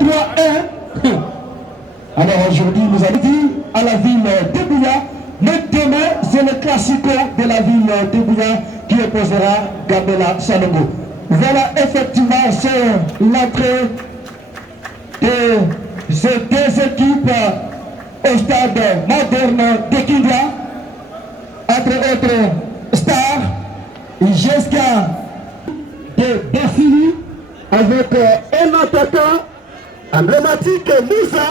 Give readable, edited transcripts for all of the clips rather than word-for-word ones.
3-1. Alors aujourd'hui, nous allons dire à la ville de Bouya, mais demain, c'est le classico de la ville de Bouya qui opposera Gabela Salongo. Voilà effectivement c'est l'entrée de ces deux équipes au stade moderne de Kindia, entre autres stars, Jeska de Bassili, avec un attaquant emblématique, Moussa,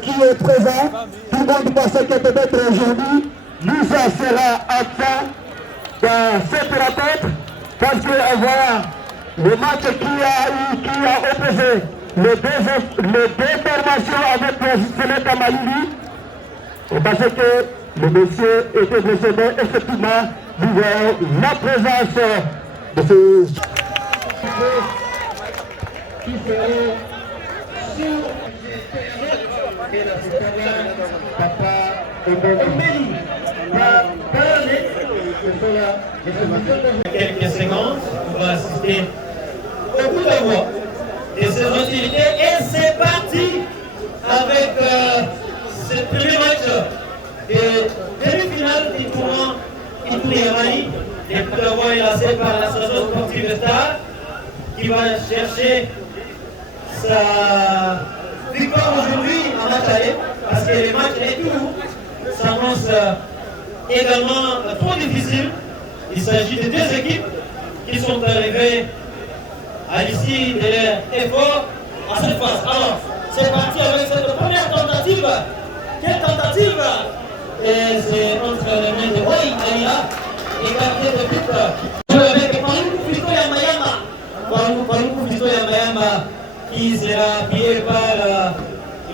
qui est présent. Tout le monde pensait que peut-être aujourd'hui, Moussa sera absent dans cette rencontre, parce que voilà, le match qui a opposé les deux formations avec le Sénat Malili, parce que le monsieur était blessé, mais effectivement, nous voyons la présence de ce qui serait sur quelques secondes, on va assister au bout de voix de ces hostilités et c'est parti avec ce premier match de demi-finale du tournoi Itouria-Mali. Les coups de voix est lancé par l'association sportive Star qui va chercher sa victoire aujourd'hui en match aller parce que les matchs et tout s'annoncent également trop difficiles. Il s'agit de deux équipes qui sont arrivées à l'issue de leur effort à cette phase. Alors, c'est parti avec cette première tentative. Quelle tentative? Et c'est entre les mains de Wai Alia, écarté de but. Je vais avec Palou Fisto Yamayama. Palou Fisto Yamayama qui sera appuyé par...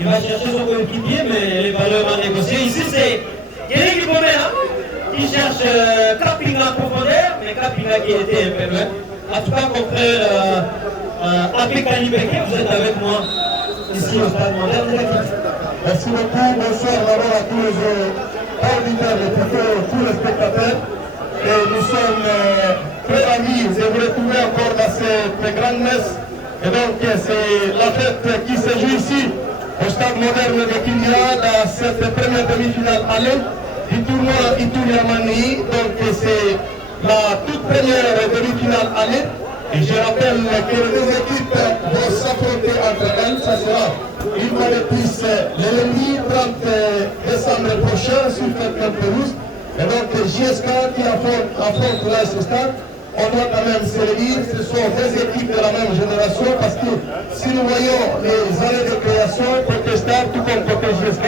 il va chercher son coéquipier, mais les ballons vont négocier. Ici, c'est Guéry Gibomena qui cherche Kapinga en profondeur, mais Kapinga qui était un peu loin. En tout cas, confrère Abikani Beke, vous êtes avec moi ici au stade moderne de l'équipe. Merci beaucoup, bonsoir d'abord à tous les auditeurs et tous les spectateurs. Et nous sommes très ravis de vous retrouver encore dans cette grande messe. Et donc, c'est la fête qui se joue ici au stade moderne de Kindia dans cette première demi-finale aller du tournoi Itouria-Mani. Donc, c'est la toute première demi-finale aller. Et je rappelle que les deux équipes vont s'affronter entre elles. Ça sera une fois de plus le lundi 30 décembre prochain sur cette pelouse. Et donc JSK qui affronte l'AS Stade. On doit quand même se le dire, ce sont deux équipes de la même génération parce que si nous voyons les années de création, côté Stade tout comme côté JSK,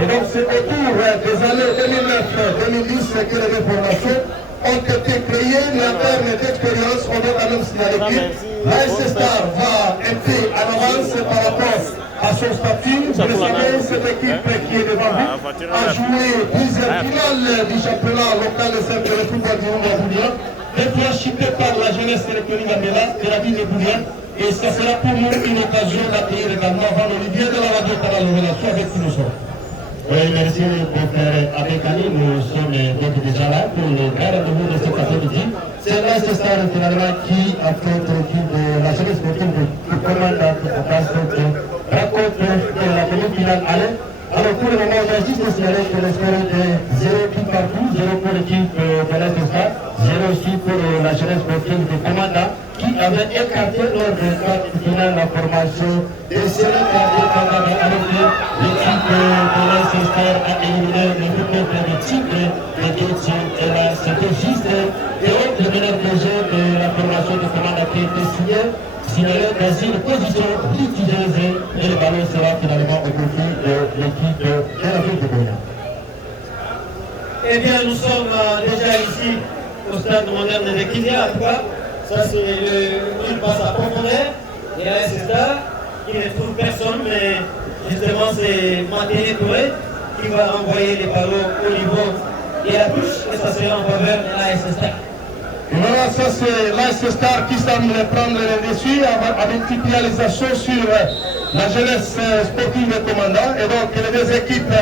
et donc c'est autour des années 2009-2010 que les deux formations ont été créés, mais en termes d'expérience, on doit quand même signaler que l'AS Star va être en avance par rapport à son statut. Vous savez, cette équipe qui est devant vous a joué plusieurs finales du championnat local de simple football du monde à Boulia, des fois chipé par la jeunesse électronique de la ville de Boulia. Et ça sera pour nous une occasion d'accueillir également Van Olivier de la radio Canal Relation avec qui nous sommes. Oui, merci mon frère Abekani. Nous sommes donc déjà là pour le grand rendez-vous de cet après-midi. C'est l'AS Star finalement qui affronte l'équipe de la jeunesse sportive qui commande en place de rencontre de la demi-finale aller. Alors pour le moment, on a juste signalé que le score est 0 but partout, 0 pour l'équipe de l'AS Star, 0 aussi pour la jeunesse sportive de Commanda qui avait écarté lors de la finale la formation des séries alors que l'équipe de l'AS Star a éliminé le groupe de Tigre de Getty. Et là, c'était juste le meilleur projet de la formation de Commanda qui a été signalé dans une position litigieuse et le ballon sera finalement au profit de l'équipe de la ville de Boya. Eh bien, nous sommes déjà ici au stade moderne de Kindia. En tout cas, ça c'est une passe à profondeur et l'AS Star qui ne trouve personne, mais justement c'est Maténé Touré qui va envoyer les ballons au niveau de la touche et ça sera en faveur de l'AS Star. Voilà, ça c'est l'AS Star qui semble prendre le dessus avec une focalisation sur la jeunesse sportive de commandant. Et donc les deux équipes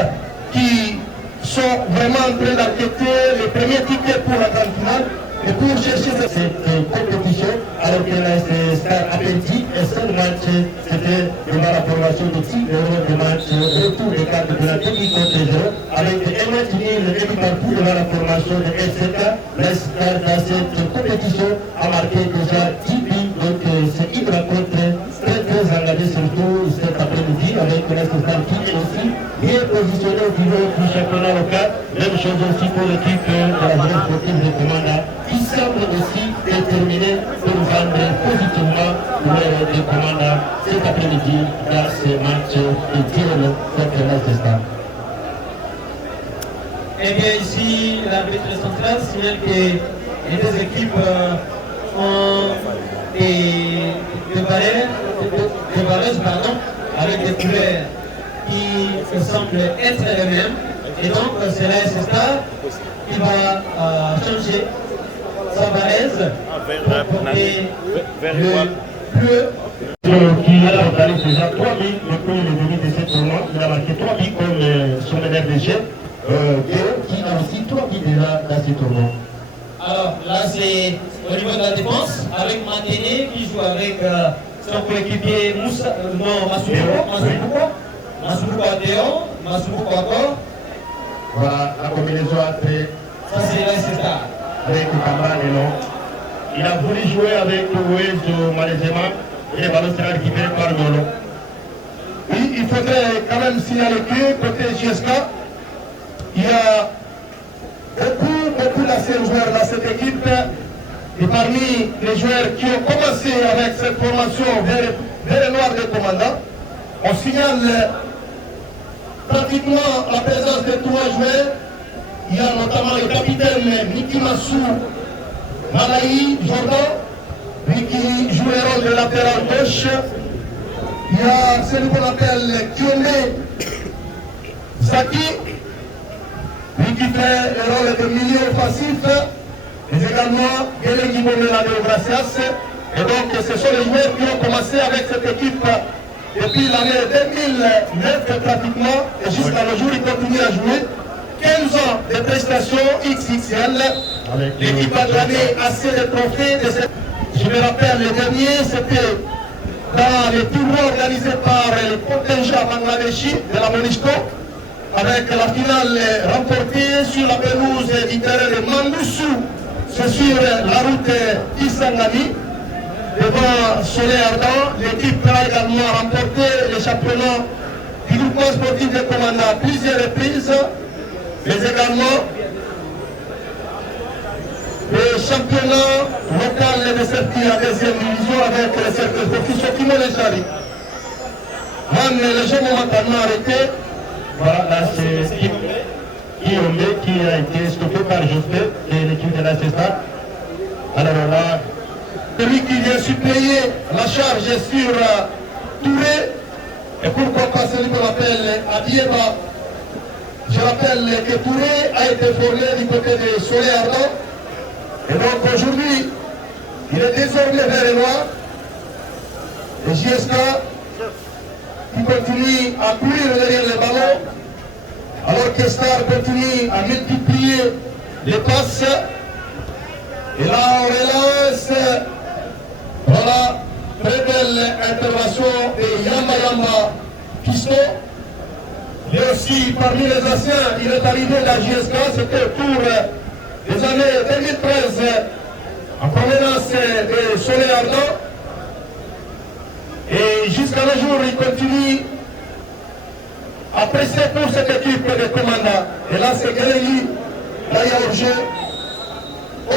qui sont vraiment en train d'enquêter les premiers tickets pour la grande finale. Et pour chercher cette compétition, alors que la Star a perdu, et seul match, c'était devant la formation de 6 euros de match retour des cartes de la technique contre 0, avec un match nul et du parcours devant la formation de FCK. La Star dans cette compétition a marqué déjà 10 buts, donc c'est une rencontre très engagée, surtout cet après-midi, avec la Star qui est aussi bien positionnée au niveau du championnat local. Même chose aussi pour l'équipe de la jeunesse sportive de Commanda, qui semble aussi déterminé pour vendre positivement le de Commanda cet après-midi dans ce match de tir contre la Star. Eh bien ici, l'arbitre central signale que les deux équipes ont des barreuses, avec des couleurs qui semblent être les mêmes. Et donc, c'est la Star qui va changer sa baraise pour porter le bleu. Qui a organisé déjà 3 buts depuis le début de ce tournoi. Il a marqué 3 buts comme son meneur de jeu, qui a aussi 3 buts déjà dans ce tournoi. Alors là, c'est au niveau de la défense, avec Manténé qui joue avec son coéquipier Masubuko à Théo, Masubuko encore. Voilà la combinaison entre Ça, c'est la Star. avec Cameron et non. Il a voulu jouer avec Ouezo malaisément et le ballon sera récupéré par Molo. Oui, il faudrait quand même signaler que côté JSK, il y a beaucoup d'anciens joueurs dans cette équipe. Et parmi les joueurs qui ont commencé avec cette formation vers les Noirs de Commanda, on signale pratiquement la présence de 3 joueurs. Il y a notamment le capitaine Miki Massou Malaï Jordan, lui qui joue le rôle de latéral gauche. Il y a celui qu'on appelle Kione Saki, lui qui fait le rôle de milieu offensif, mais également Guélé Bomela de Gracias. Et donc ce sont les joueurs qui ont commencé avec cette équipe depuis l'année 2009 pratiquement, et jusqu'à nos jours ils continuent à jouer. 15 ans de prestations XXL. L'équipe a gagné assez de trophées. Je me rappelle, le dernier, c'était dans les tournois organisés par le contingent bangladeshi de la Monisco, avec la finale remportée sur la pelouse du terrain de Mandoussou, c'est sur la route Kisangani, devant Soleil Ardent. L'équipe a également remporté le championnat du groupement sportif de Commanda à plusieurs reprises, mais également le championnat local de cette à deuxième division avec le cercle sportif Sokimo Lejari. Les gens momentanément arrêtés. Voilà, là c'est Guillaume qui a été stoppé par Jospé et l'équipe de la Star. Alors là, celui qui vient suppléer la charge sur Touré, et pourquoi pas celui qu'on appelle Adieba. Je rappelle que Touré a été formé du côté de Soleil Ardent. Et donc aujourd'hui, il est désormais vers les Noirs. Et JSK qui continue à courir derrière les ballons, alors que Star continue à multiplier les passes. Et là, on relance. Voilà, très belle intervention de Yamba Pisto. Et aussi, parmi les anciens, il est arrivé à la JSK, c'était pour les années 2013, en provenance de Soleil Ardent. Et jusqu'à nos jours, il continue à presser pour cette équipe de Commanda. Et là, c'est Guéléli, là il y a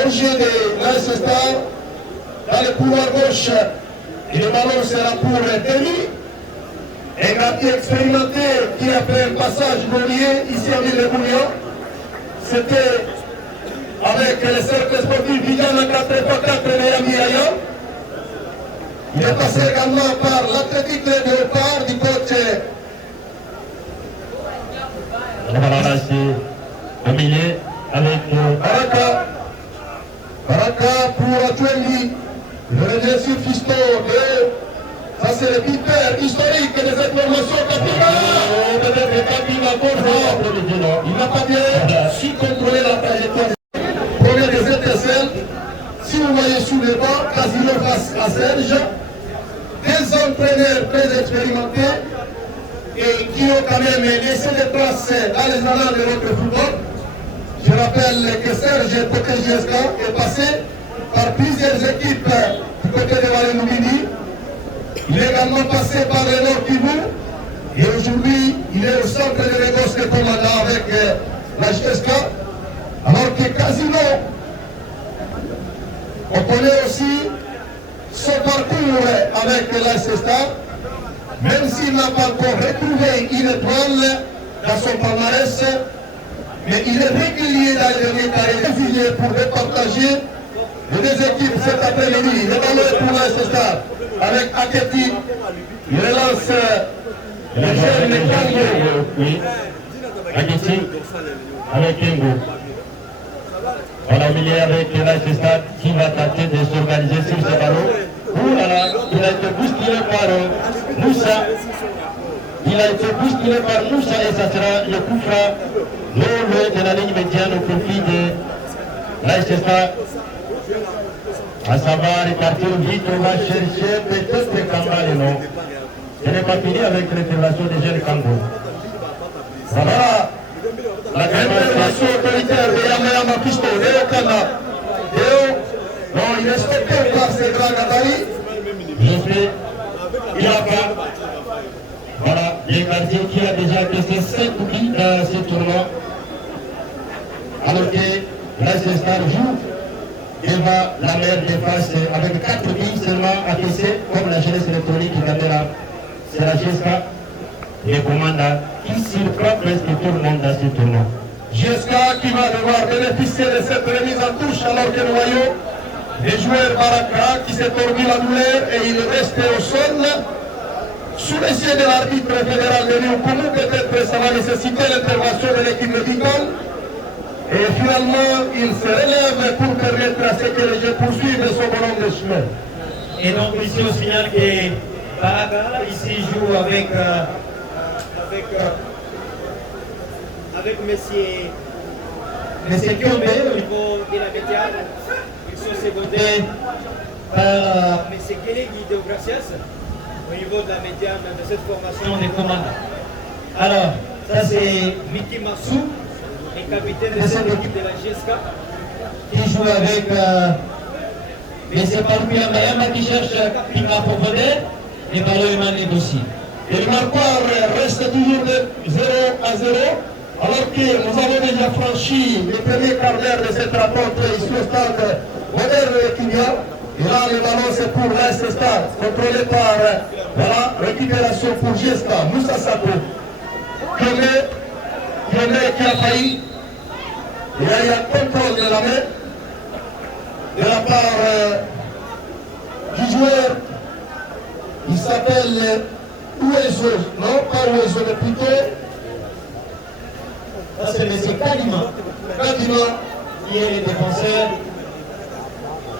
Orgé de l'AS Star, dans le couloir gauche, et le ballon sera pour Denis. Un gardien expérimenté qui a fait un passage glorieux ici à Ville-de-Bouillon. C'était avec le cercle sportif Villana 4x4 de Yamiaya. Il est passé également par l'athlétique de Léopard du coach. voilà, là c'est au milieu avec Baraka pour Atuendi, le régressif Fisto de... Ça c'est le pipère historique des informations capitales. Il n'a pas bien su contrôler la trajectoire. Premier des étincelles, Casino face à Serge, des entraîneurs très expérimentés et qui ont quand même laissé des traces dans les annales de notre football. Je rappelle que Serge PTJSK est passé par plusieurs équipes du côté de Wallonie. Il est également passé par le Nord Kivu et aujourd'hui il est au centre de négoce de Komanda avec la GSK. Alors que Casino, on connaît aussi son parcours avec la Star, même s'il n'a pas encore retrouvé une étoile dans son palmarès, mais il est régulier dans les derniers carrés réfugiés pour départager les deux équipes cet après-midi. Le ballon pour la Star avec Aketi, il relance le jeune Kango. Oui, Aketi avec Kengo. On a milieu avec la Stade qui va tenter de s'organiser sur ce ballon. Ouh là là, il a été bousculé par Moussa. Il a été bousculé par Moussa et ça sera le coup franc de la ligne médiane au profit de la Stade. À savoir répartir vite, on va chercher peut-être Kambale, non. Ce n'est pas fini avec l'intégration des jeunes Kango. Voilà. L'intervention autoritaire de Yamayama Pisto, Léo Kana. Léo, non, il est stoppé par ces grands gabarits. Il a pas. Voilà, les gardiens qui a déjà caissé 5 buts dans ce tournoi. Alors que la Star joue devant la meilleure défense avec 4 buts seulement à caisser, comme la jeunesse électronique qui est là. C'est la GSK et Commanda qui surprend presque tout le monde dans ce tournoi. GSK qui va devoir bénéficier de cette remise en touche alors que le noyau des joueurs Baraka qui s'est tordu la douleur et il est resté au sol. Sous les yeux de l'arbitre fédéral de Nyokoumou, peut-être ça va nécessiter l'intervention de l'équipe médicale. Et finalement, il se relève pour permettre à ce que les jeux poursuivent son bonhomme de chemin. Et donc ici on signale que Baraka ici joue avec Monsieur Kiombe au niveau de la médiane. Ils sont secondés par Monsieur Kelegi de Gracias au niveau de la médiane de cette formation des commandes. Alors, ça c'est Miki Massou, le capitaine de cette équipe de la GSK, qui joue avec M. Parouya Mayama qui cherche Pima Profondeur et Balo Emmanuel aussi. Et le marqueur reste toujours de 0-0, alors que nous avons déjà franchi le premier quart d'heure de cette rencontre ici au stade moderne de Kibia. Et là, le ballon c'est pour l'AS Stade, contrôlé par voilà, récupération pour GSK, Moussa Sako. Kiomé qui a failli. Il y a eu un contrôle de la main de la part du joueur. Il s'appelle Ouezo, non pas Ouezo, mais plutôt. Ça c'est M. Kadima. Kadima. Qui est le défenseur.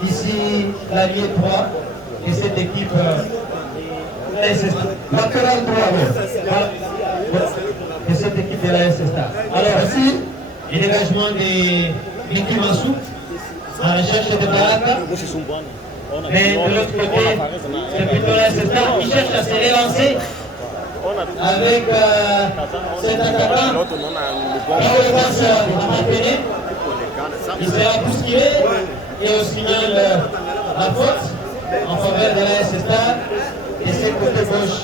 Ici, l'allié 3 et cette équipe latéral droit. Et cette équipe de la SSA. Alors ici, le dégagement de Miki Massou en recherche de Baraka. Mais de l'autre côté, c'est plutôt la SSA qui cherche à se relancer avec cet attaquant qui repasse à Marpené. Il sera bousculé et au signal la faute en faveur de la SSA et c'est côté gauche.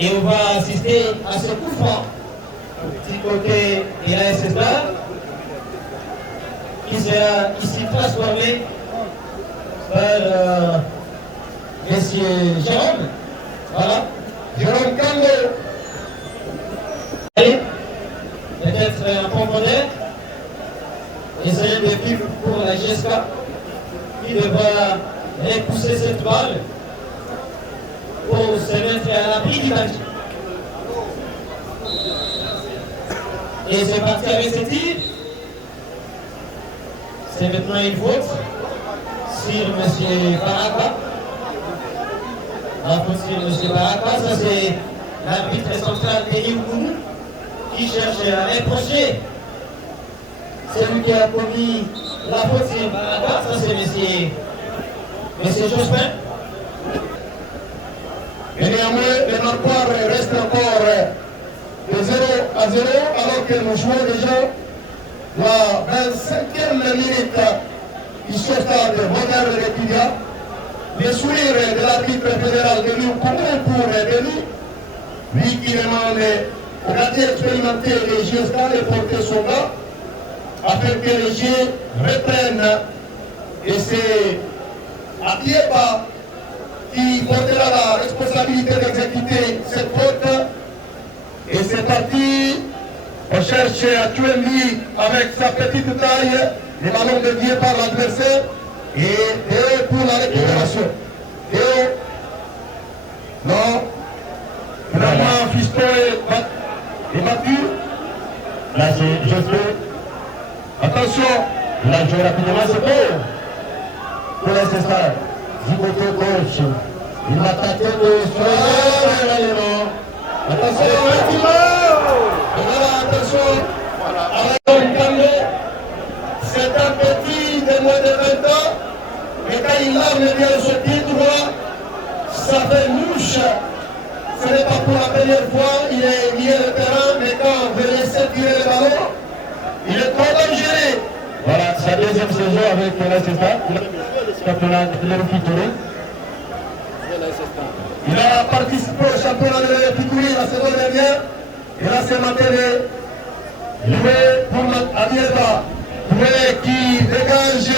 Et on va assister à ce coup franc du côté de la SSA qui sera ici transformé par M. Jérôme. Voilà. Jérôme Kango. Allez, peut-être en profondeur. Et c'est un défi pour la GSK qui devra repousser cette balle pour se mettre à l'abri du match. Et c'est parti avec ce tir. C'est maintenant une faute sur M. Baraka. La faute sur M. Baraka, ça c'est l'arbitre central Denis Oukoumou qui cherche à imposer celui qui a commis la faute, c'est Baraka, ça c'est monsieur Jospin. Et néanmoins, le Nord-Poire reste encore de 0-0 alors que nous jouons déjà la 25e minute ici au stade moderne de Kidia. Le sourire de l'arbitre fédéral de nous pour Denis, lui qui demande au gardien expérimenté des JSK de porter son gars afin que les jeux reprennent. Et c'est Atieba qui portera la responsabilité d'exécuter cette faute. Et c'est parti. On cherche à Tuembi avec sa petite taille, les ballons déviés par l'adversaire. Et Théo pour la récupération. Théo. Non. Finalement, Fiston est battu. Là, c'est Jospin. Attention. Il a joué rapidement, c'est bon. Pour l'instant, du côté gauche, il va tâter de l'élément. Attention, attention. C'est un petit de moins de 20 ans, mais quand il arme bien ce pied droit, ça fait mouche. Ce n'est pas pour la première fois, il est lié le terrain, mais quand vous laissez tirer le ballon, il est trop dangereux. Voilà, sa deuxième saison avec l'ACSTA, championnat de l'Épicuré. Il a participé au championnat de l'Épicuré la saison dernière, et là c'est maintenant joué pour Atieba. Qui dégage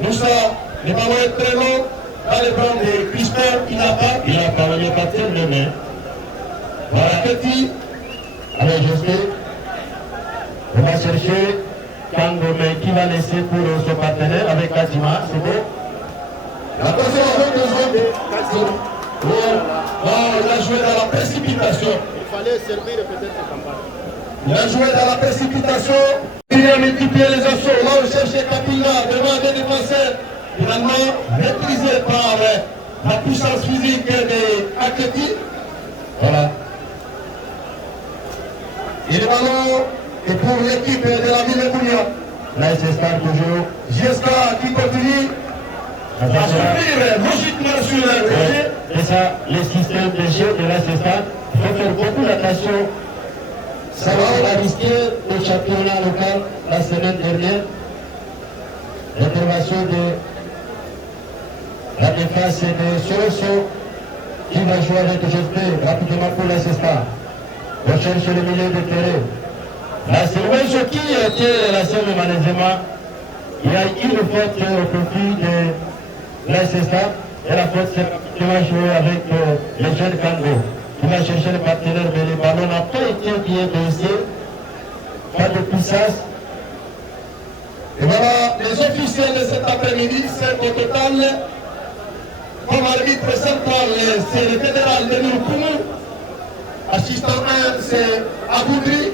Moussa, le ballon est très long dans les bras de Crispin, il n'a pas Il est parti le main. Voilà, petit. Alors je sais, on va chercher Kangomé qui va laisser pour son partenaire avec Katima, c'est bon. Attention, non, il a joué dans la précipitation. Il fallait servir peut-être campagne. Il a joué dans la précipitation. Il a multiplié les assauts. Là, on cherchait Kapila devant des défenseurs. Finalement, maîtrisé par la puissance physique des Aketi. Voilà. Et le ballon est pour l'équipe de la ville de Bounia. Là, c'est Star toujours. JSK qui continue à souffrir logiquement sur le jeu. Et ça, les systèmes de jeu de l'ACSTA, il faut faire beaucoup d'attention. Ça va risquer le championnat local la semaine dernière. L'intervention de la défense de Soroso qui va jouer avec Jospin rapidement pour l'ACSTA. On cherche le milieu de terrain. La Sylvain qui était la seule malheureusement. Il y a une faute au profit de l'ACSTA et la faute c'est rapidement joué avec le jeune Kango. Il va chercher le partenaire, mais le ballon n'a pas été bien baissé. Pas de puissance. Et voilà, les officiels de cet après-midi, c'est au total, comme arbitre central, c'est le fédéral de Nurkumu. Assistant 1, c'est Aboudri.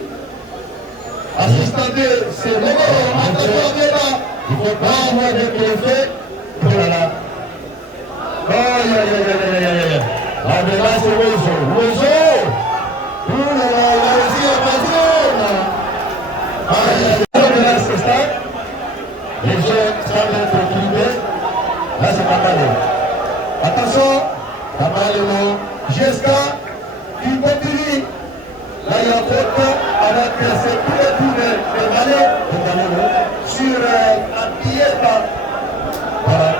Assistant 2, c'est Mogo. Attention, Viera. Il ne faut pas jouer avec le fait. Oh là là. Aïe, aïe, aïe, aïe, aïe, aïe. Ah, mais là, c'est Rousseau. Rousseau! Oh là là, il a réussi à passer. Aïe, aïe, aïe, c'est ça. Les jeunes semblent être équilibrés. Là, c'est pas mal. Attention, Pas mal, non. JSK qui continue. Là, il y a faute avec ces coups de coups de ballon sur Atieba. Voilà.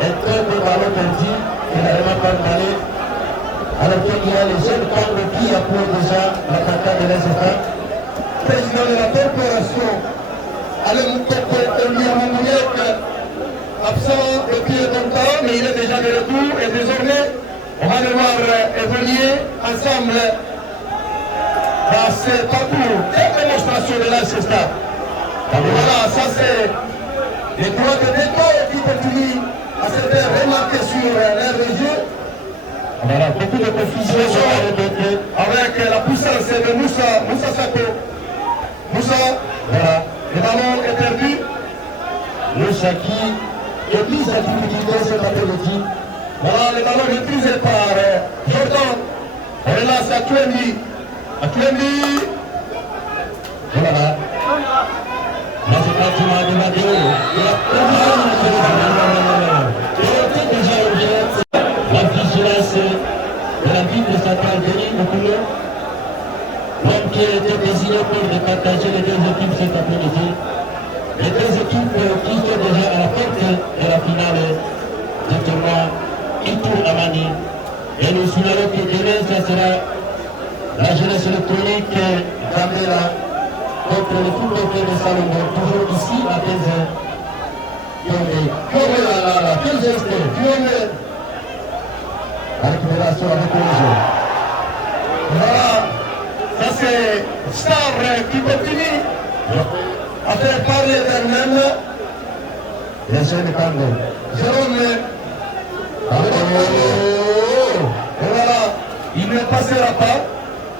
Un très beau ballon perdu. Il n'a vraiment pas parlé. Alors qu'il y a les jeunes cadres qui appuient déjà l'attaquant de l'ACSTA. Président de la corporation, Alain Moukoko Eliamouniek, absent depuis longtemps, mais il est déjà de retour et désormais, on va devoir évoluer ensemble dans ce parcours de démonstration de l'ACSTA. Voilà, ça c'est les droits de décor qui continuent à se faire remarquer sur l'air des jeux. Voilà, beaucoup de confusion Avec la puissance de Moussa Sako. Moussa, voilà. le ballon est perdu. Moussa qui est mis à difficulté cet après-midi. Voilà, le ballon maîtrisé par Jordan. On est là, c'est Atuembi. Atuembi, Voilà. Là, c'est pratiquement de Madeo. Il a déjà urgente. La vigilance de la ville de Saint-Denis, le couleur. L'homme qui a été désigné pour départager les deux équipes cet après-midi. Les deux équipes qui sont déjà à la porte de la finale du tournoi Itou Amani. Et nous signalons que demain, ça sera la jeunesse électronique Gambela contre le football de Salomon, toujours ici à 15h. Quel geste, la récupération avec le jeu. Voilà, ça c'est Star qui continue à faire parler d'elle-même. Bien sûr, le Congo. Jérôme, et voilà, il ne passera pas.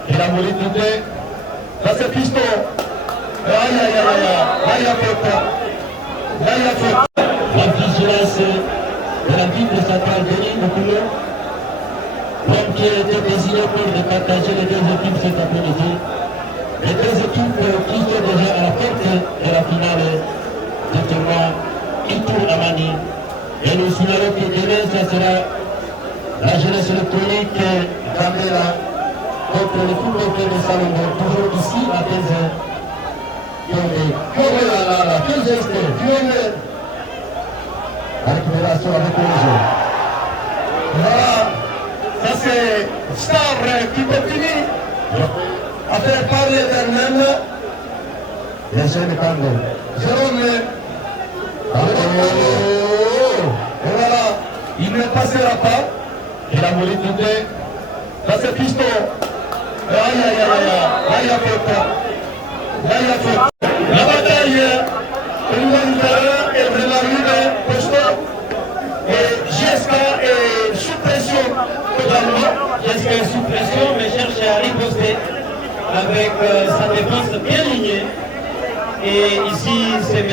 Il a voulu tenter. Là c'est Piston. Aïe, aïe, aïe, aïe, là il y a faute. Là il y a faute. La vigilance de la ville de Saint-Denis, le couleur. L'homme qui a été désigné pour départager les deux équipes cet après-midi. Les deux équipes qui sont déjà à la porte de la finale du tournoi Itou Amani. Et nous signalons que demain, ça sera la jeunesse électronique Gambela contre le football de Salomon, toujours ici à 15h. Quel geste, la récupération avec le jeu. Voilà, ça c'est Star qui continue à faire parler d'elle-même. Bien sûr, le Congo. Jérôme, et voilà, il ne passera pas. Il a voulu tenter. Là c'est Piston. Aïe, aïe, aïe, aïe, là il y a faute. Là il y a faute. La bataille humanitaire est de la rue de Posto. Et GSK est sous pression totalement. GSK est sous pression, mais cherche à riposter avec sa défense bien lignée. Et ici, c'est M.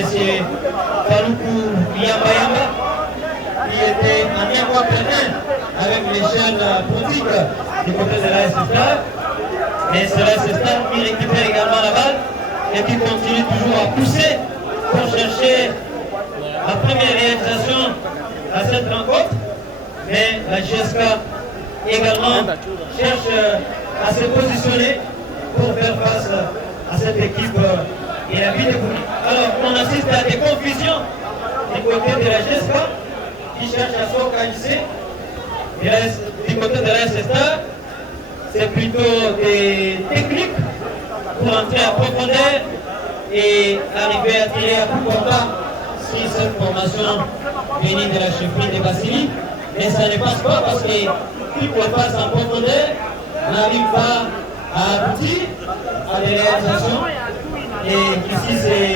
Faloukou Yamba, qui était en lien avec les jeunes politiques du côté de la SSA. Mais c'est la SSA qui récupère également la balle et qui continue toujours à pousser pour chercher la première réalisation à cette rencontre. Mais la GSK également cherche à se positionner pour faire face à cette équipe et la vie de Bouni. Alors, on assiste à des confusions du côté de la GSK qui cherche à s'organiser. Du côté de la SSA, c'est plutôt des techniques pour entrer en profondeur et arriver à tirer à coup portant si cette formation venue de la chefferie de Bassili. Mais ça ne passe pas parce que qui passe en profondeur n'arrive pas à aboutir à des réalisations. Et ici c'est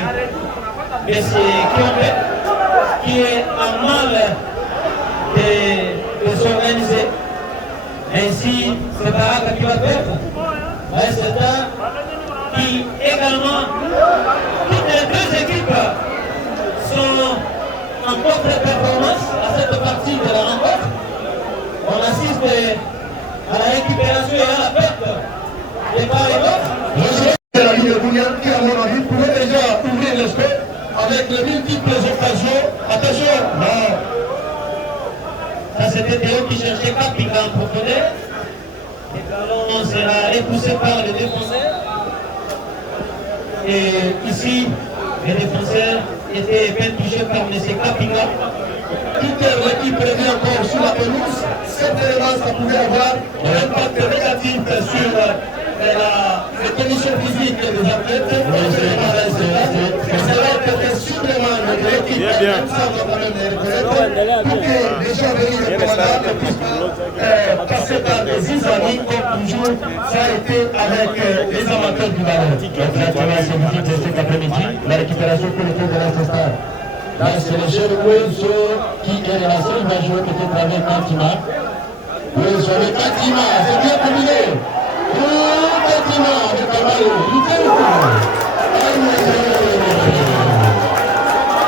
M. Kiombe qui est en mal de s'organiser. Mais ici c'est Baraka qui va perdre. C'est ça qui également, toutes les deux équipes sont en forte performance à cette partie de la rencontre. On assiste à la récupération et à la perte des part et d'autre. La ligne de Bounian qui, à mon avis, pouvait déjà ouvrir le score avec les multiples occasions. Attention, non. Ça c'était Théo qui cherchait Kapika en profondeur. Le ballon sera repoussé par le défenseur. Et ici, les défenseurs étaient bien touchés par M. Kapika. Toute l'équipe revient encore sur la pelouse. Certainement, ça pouvait avoir un impact négatif sur les conditions physiques des athlètes. C'est là que c'est supplément de l'équipe, même sans quand même les reconnaître, pour que les gens venus de commandant puissent passer par des isamis, comme toujours, ça a été avec les amateurs du ballon. Exactement, c'est musique de cet après-midi. La récupération pour le tour de l'Est-Star. Là, c'est le jeune Wilson qui est relancé. Il va jouer peut-être avec Kantima. Wilson avec Kantima, c'est bien combiné. Kantima avec Kamalo. Il fait le coup.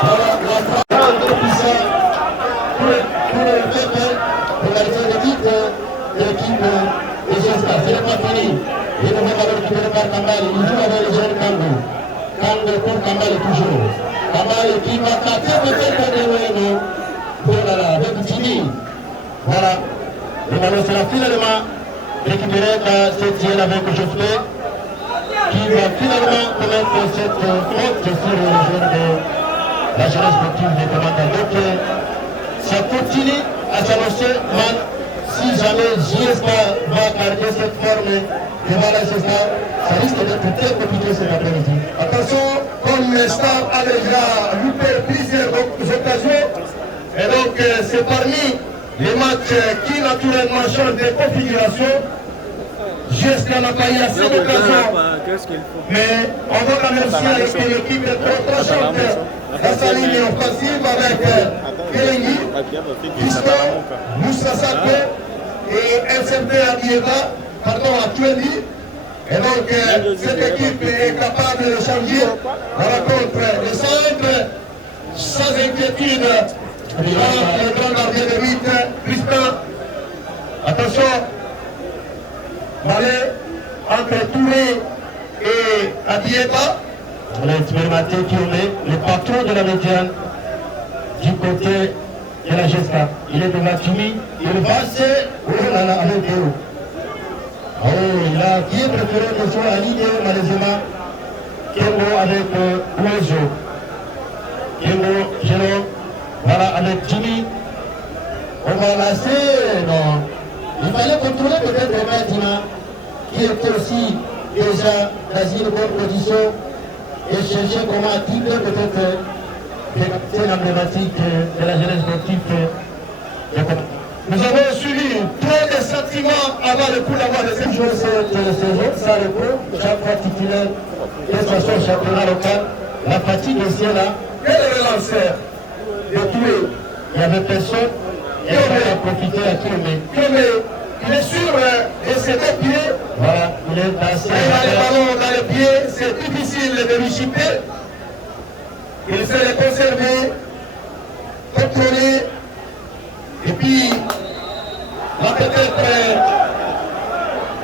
Voilà, la frappe de puissant pour le peuple, pour la région de titre de l'équipe de Gesta. C'est le pas fini. Il va récupérer par Kamalo. Il joue avec le jeune Kango. angle pour Kambale toujours. Kambale qui va tâter peut-être de nouveau. Oh là là, avec Tini. Voilà. Le ballon sera finalement récupéré dans cette zone avec Geoffrey qui va finalement commettre cette faute sur le joueur de la jeunesse sportive de Commandant. Donc ça continue à s'annoncer mal si jamais JSK va garder cette forme devant la CSA, ça risque d'être très compliqué cet après-midi. Attention, comme Star a déjà loupé plusieurs occasions, et donc c'est parmi les matchs qui naturellement changent de configuration. JSK n'a pas eu assez d'occasions, mais on va quand même signaler que l'équipe est trop tranchante dans sa ligne offensive avec Kelengi, Fiston, Moussa Sako et LCP Adieva, pardon, à Tuendi. Et donc cette équipe est capable de changer la rencontre. Le centre, sans inquiétude, dans le grand gardien de 8, Crispin. Attention, Malé entre Touré et Adieba. On a expérimenté qui est le patron de la médiane du côté de la GESCA. Il est devant Tumi, il passe avec Théo. Oh, il a qui est préféré que ce soit Alidé, malheureusement. Kengo avec Ouezo. Kengo, Jérôme. Voilà, avec Jimmy. On va lasser, non. Il fallait contrôler peut-être Maïtina, qui était aussi déjà dans une bonne position, et chercher comment attirer peut-être c'est l'emblématique de la jeunesse sportive. Nous avons suivi trop de sentiments avant le coup d'avoir de cette Toujours cette saison, ça repos, chaque fois titulaire, de toute façon, championnat local, la fatigue aussi est là. Quel est le lanceur de tuer? Il n'y avait personne, et on a profité à tout le monde. Il est sûr de ses deux pieds. Voilà, il est dans ses Il a le ballon dans les pieds, c'est difficile de lui chipper. Il sait les conserver, contrôler, et puis, là peut-être,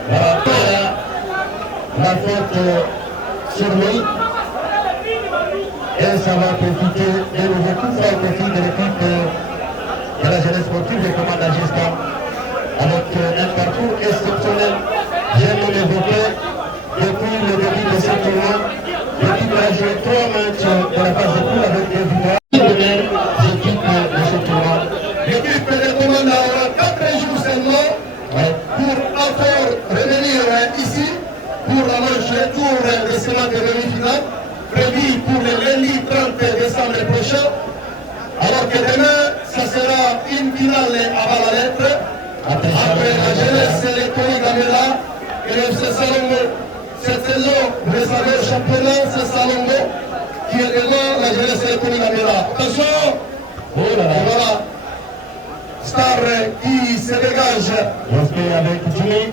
voilà, la faute sur lui. Et ça va profiter de nouveau coup franc au profit de l'équipe de la jeunesse sportive de Commandant Gesca. Avec un parcours exceptionnel, j'aime l'évoquer depuis le début de ce tournoi. L'équipe a joué 3 matchs de la phase de poule avec des victoires. L'équipe de ce tournoi. l'équipe de Commandant aura 4 jours seulement pour encore revenir ici pour la manche retour de ce match de demi-finale, prévu pour le lundi 30 décembre prochain. Alors que demain, ça sera une finale à la lettre. Après la jeunesse électronique Gamela et le FC Salongo. Cette saison, vous le savez, le championnat, c'est Salongo qui est devant la jeunesse électronique Gamela. Attention! Oh là là. Et voilà. Star qui se dégage. Respect avec Jimmy.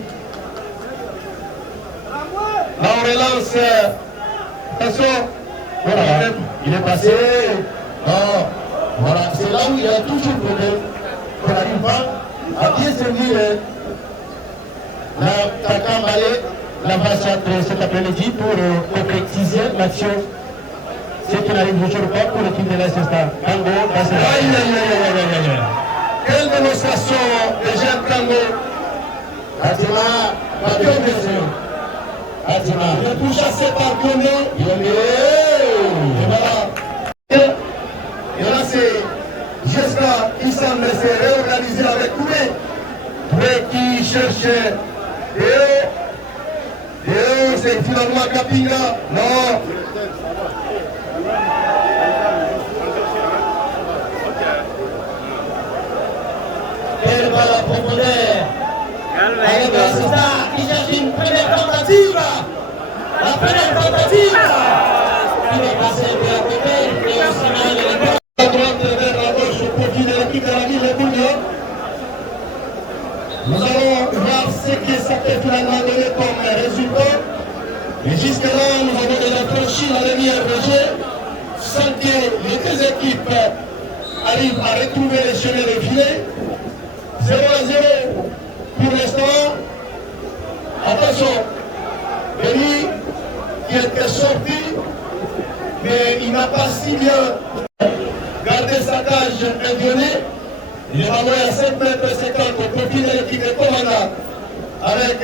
Là, on relance. Attention! Voilà, il est passé. Oh, voilà, c'est là où il y a toujours problème. On n'arrive pas à bien servir l'attaquant Malé, la vache cet après-midi pour concrétiser l'action. Ce qui n'arrive toujours pas pour l'équipe de la Star. Tango, Aïe, aïe, aïe, aïe, aïe, aïe. Quelle démonstration de Jean Tango. Atima, Papio Messi. Atima. Il est tout chassé par Koné. Et voilà. Et là, c'est Jeska qui semble se réorganiser avec Kouré. Kouré qui cherche Déo, c'est finalement Kapinga. Non. Quelle balle à profondeur. Avec la Star qui cherche une première tentative. La première tentative. Qui va passer de la côté et au signal de l'école. À droite vers la gauche au profit de l'équipe de la ville de Bouillon. Nous allons voir ce que ça peut finalement donner comme résultat. Et jusque-là, nous avons déjà franchi la ligne RG sans que les deux équipes arrivent à retrouver les chemins de filet. 0-0 pour l'instant. Attention, Denis qui était sorti mais il n'a pas si bien gardé sa cage inviolée. Il est envoyé à 7 mètres 50 au profil de l'équipe de Commanda avec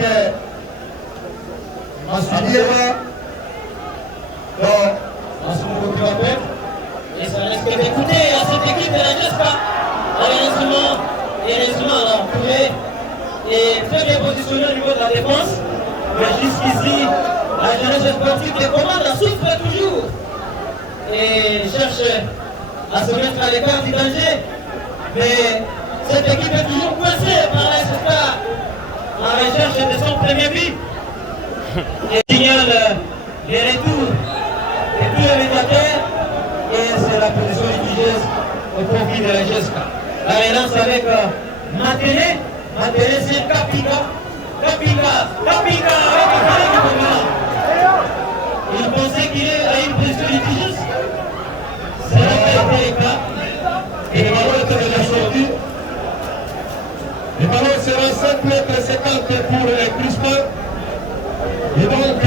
Massudieva dans son contre-appel. Et ça risque d'écouter à cette équipe de la GESCA. Heureusement, alors Touré est très bien positionné au niveau de la défense. Mais jusqu'ici, la jeunesse sportive des commandes souffre toujours et cherche à se mettre à l'écart du danger. Mais cette équipe est toujours coincée par la SSK en recherche de son premier but. Et signale les retours et tous les médiateurs. Et c'est la position litigieuse au profit de la GESCA. La relance avec Matélé. Matélé, c'est Kapika avec Khaled Komala. Il pensait qu'il est à une position litigieuse. Ça n'a pas été le cas. Et le ballon était déjà sorti. Le ballon sera 5 mètres 50 pour Crispin. Et donc,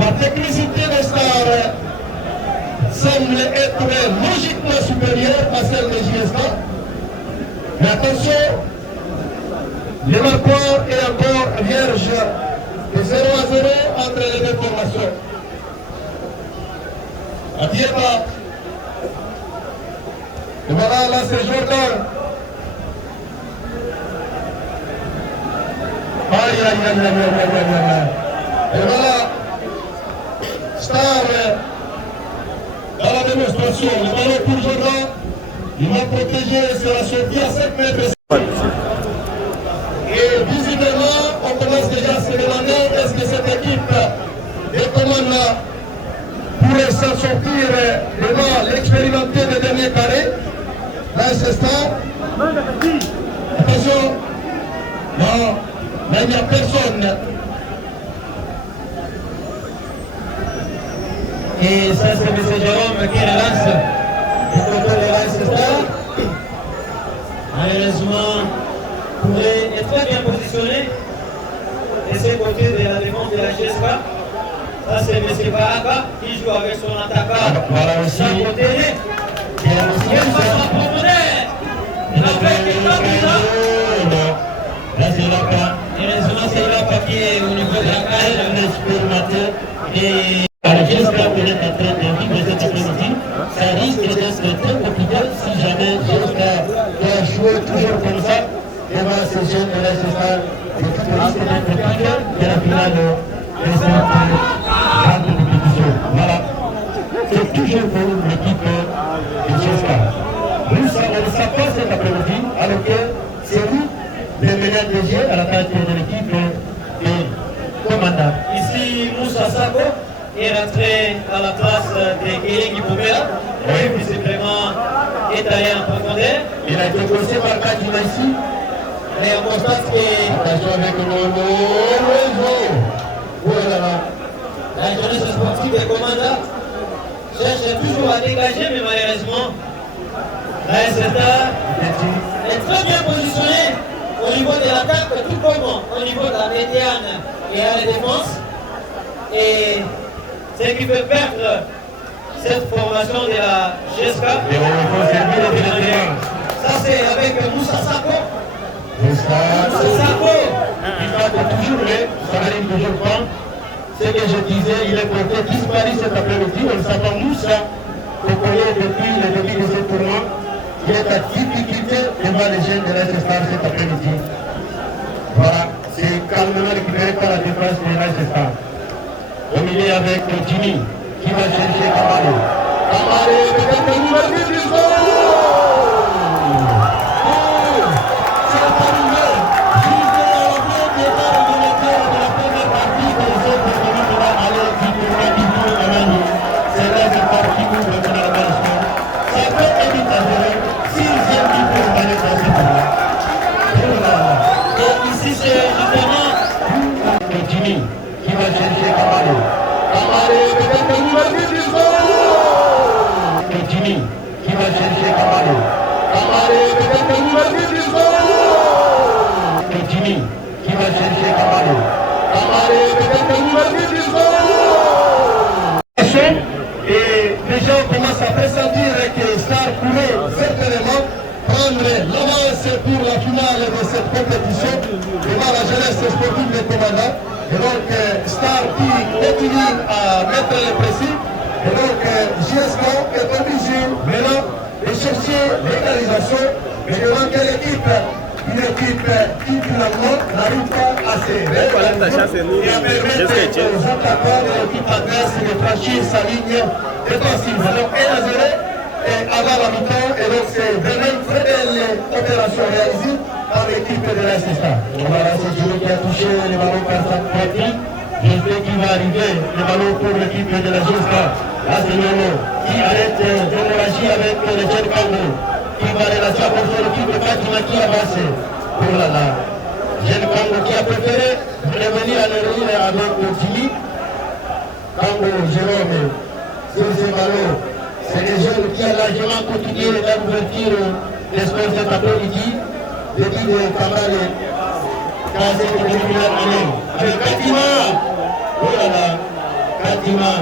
la technicité des stars semble être logiquement supérieure à celle de JSK. Mais attention, le marqueur est encore vierge de 0 à 0 entre les deux formations. À Dieta. Et voilà, là c'est Jordan. Aïe. Et voilà, Star dans la démonstration. Le ballon pour Jordan. Il va protéger, sera sorti à 7 mètres. Et visiblement, on commence déjà à se demander est-ce que cette équipe de commande pourrait s'en sortir devant l'expérimenté des derniers carrés. Là, c'est Star. Attention. Non, là, il n'y a personne. Et ça, c'est M. Jérôme qui relance du côté de la SSK. Malheureusement, Touré est très bien positionné. Et c'est côté de la défense de la GSK. Ça, c'est M. Baraka qui joue avec son attaquant. Voilà aussi. D'un côté. Quelle façon en profondeur. Il a fait quelque bizarre. Là, c'est là pas. Heureusement, c'est là qui est au niveau de la cage. L'expérimenté et la GESCA peut être en train de vivre cet après-midi. Ça risque d'être très compliqué si jamais GESCA doit jouer toujours comme ça devant ces jeunes de la GESCA. L'équipe risque d'être compliqué de la finale de cette grande compétition. Voilà. C'est toujours pour l'équipe de GESCA. Nous, on ne sait pas cet après-midi, alors que c'est nous le meneur de jeu à la tête de l'équipe de commandant. Ici, Moussa Sako est rentré à la place de Guéry Boubela. Oui, visiblement est allé en profondeur. Il a été posé par Kadima ici. Mais on constate que Attention avec le réseau. Oh là là. la jeunesse sportive des commandants cherche toujours à dégager, mais malheureusement, la SSK est très bien positionnée au niveau de l'attaque, tout comme au niveau de la médiane et à la défense. Et ce qui peut perdre cette formation de la GSK. Ça, c'est avec Moussa Sako. Moussa Sako. Il va toujours, mais ça n'arrive toujours pas. Ce que je disais, il est porté disparu cet après-midi. On s'attend Moussa, qu'on connaît depuis le début de ce tournoi. Il est à difficulté devant les jeunes de l'Est-Star cet après-midi. Voilà, c'est calmement récupéré par la défense de l'Est-Star. Au milieu avec Jimmy, qui va chercher Kamale. Kamale, peut-être une nouvelle vie du sport. C'est arrivé. Juste à la fin départ de la première partie de cette minute va aller du tournoi du tour de l'année. C'est l'Est-Star qui ouvre le tournoi. Ça peut éviter sixième du tour de l'année dans ce tournoi. Et ici, c'est justement Jimmy, qui va chercher Kamale. Kamale, peut-être une nouvelle vie du sport. Jimmy, qui va chercher Kamale. Kamale, peut-être une nouvelle vie du sport. Jimmy, qui va chercher Kamale. Kamale, peut-être une nouvelle vie du sport. Rwanda. Et donc, Star qui continue à mettre les précis. Et donc, JSK est obligé maintenant de chercher l'égalisation. Mais devant quelle équipe? Une équipe qui finalement n'arrive pas à se réaliser et à permettre aux attaquants de l'équipe adverse de franchir sa ligne défensive. Alors 1-0 avant la mi-temps, et donc c'est vraiment une très belle opération réalisée par l'équipe de la SSA. Voilà, c'est Jimmy qui a touché le ballon par sa poitrine. J'espère qu'il va arriver le ballon pour l'équipe de la GSA. Là, c'est Nono qui arrête l'hémorragie avec le Jen Kango, qui va relancer pour son équipe de Fatima qui avance. Oh là là, Jen Kango qui a préféré revenir à l'héroïne avec Jimmy. Kango, Jérôme, sur ce ballon. C'est des jeunes qui ont largement continué l'ouverture des sports cet après-midi depuis de Kamale, quand c'est une première année. Avec Fatima, oh là là, Fatima,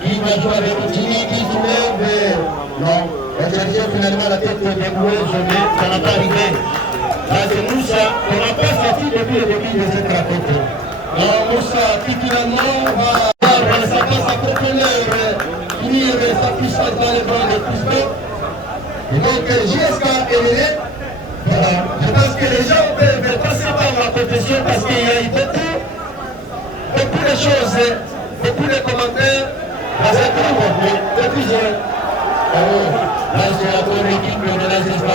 qui va jouer avec Jimmy, qui soulève. Non, on cherchait finalement la tête débouée, mais ça n'a pas arrivé. Là, c'est Moussa, on n'a pas sorti depuis le début de cette rencontre. Non, Moussa, qui finalement va sa passe à propuleur, finir sa puissance dans les bras de Cusco. Et donc, JSK est mené. Voilà, je pense que les gens peuvent passer par la compétition parce qu'il y a eu beaucoup de choses, beaucoup de commentaires dans cette rencontre. Depuis là, c'est la bonne équipe de la GSK.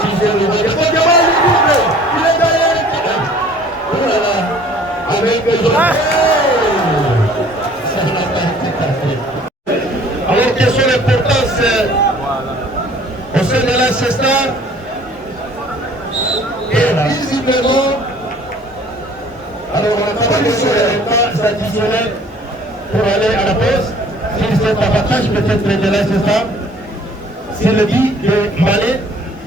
Si je le vois, il est derrière. Oh là là, avec le alors, quelle est l'importance au sein de la SSA? Et visiblement, alors on n'a pas de temps additionnel pour aller à la pause. Si c'est un avantage peut-être de la SSA, c'est le dit de Malé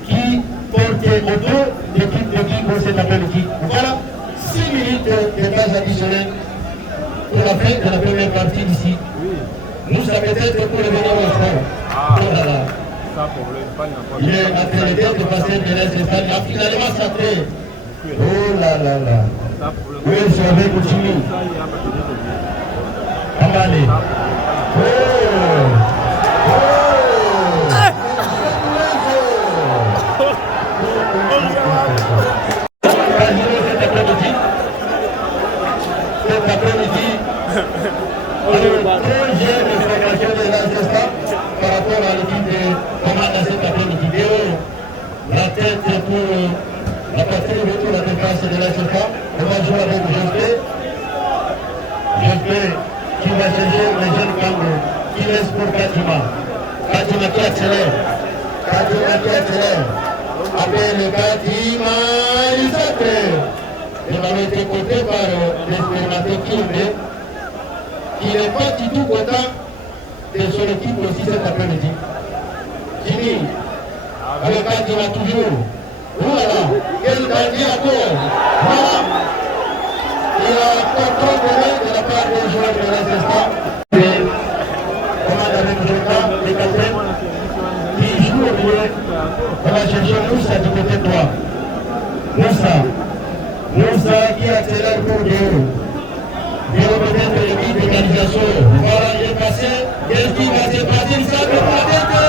qui porte au dos l'équipe de Guigo cet après-midi. Voilà, 6 minutes de temps additionnel pour la fin de la première partie d'ici. Nous, ça peut-être pour revenir au sport. Oh là là. Il est en train de passer de l'Est Espagne. Il a finalement sapé. Oh là là là. Oui, c'est avec Jimmy. Ambale. Cet après-midi, deuxième information de la GSK par rapport à l'équipe de commande à cet après-midi. La tête pour la partie de retour à la défense de la GSK. On va jouer avec Jospé. Jospé qui va chercher les jeunes Kango, qui laisse pour Fatima. Fatima qui accélère. Fatima qui accélère. Après le Fatima, il s'appelle. Le ballon était porté par l'expérimenté Kimbe, qui n'est pas du tout content de son équipe aussi cet après-midi. Jimmy, avec Fatima toujours. Voilà, quel dernier accord. Voilà. Il a contrôle de la part des joueurs de la SSA. Commande avec le les capitaines qui jouent au milieu. On va chercher Moussa du côté droit. Moussa qui accélère pour Guéo. Guéo peut-être l'équipe d'organisation. Voilà, il est passé. Qu'est-ce qui va se passer? Ça peut pas être.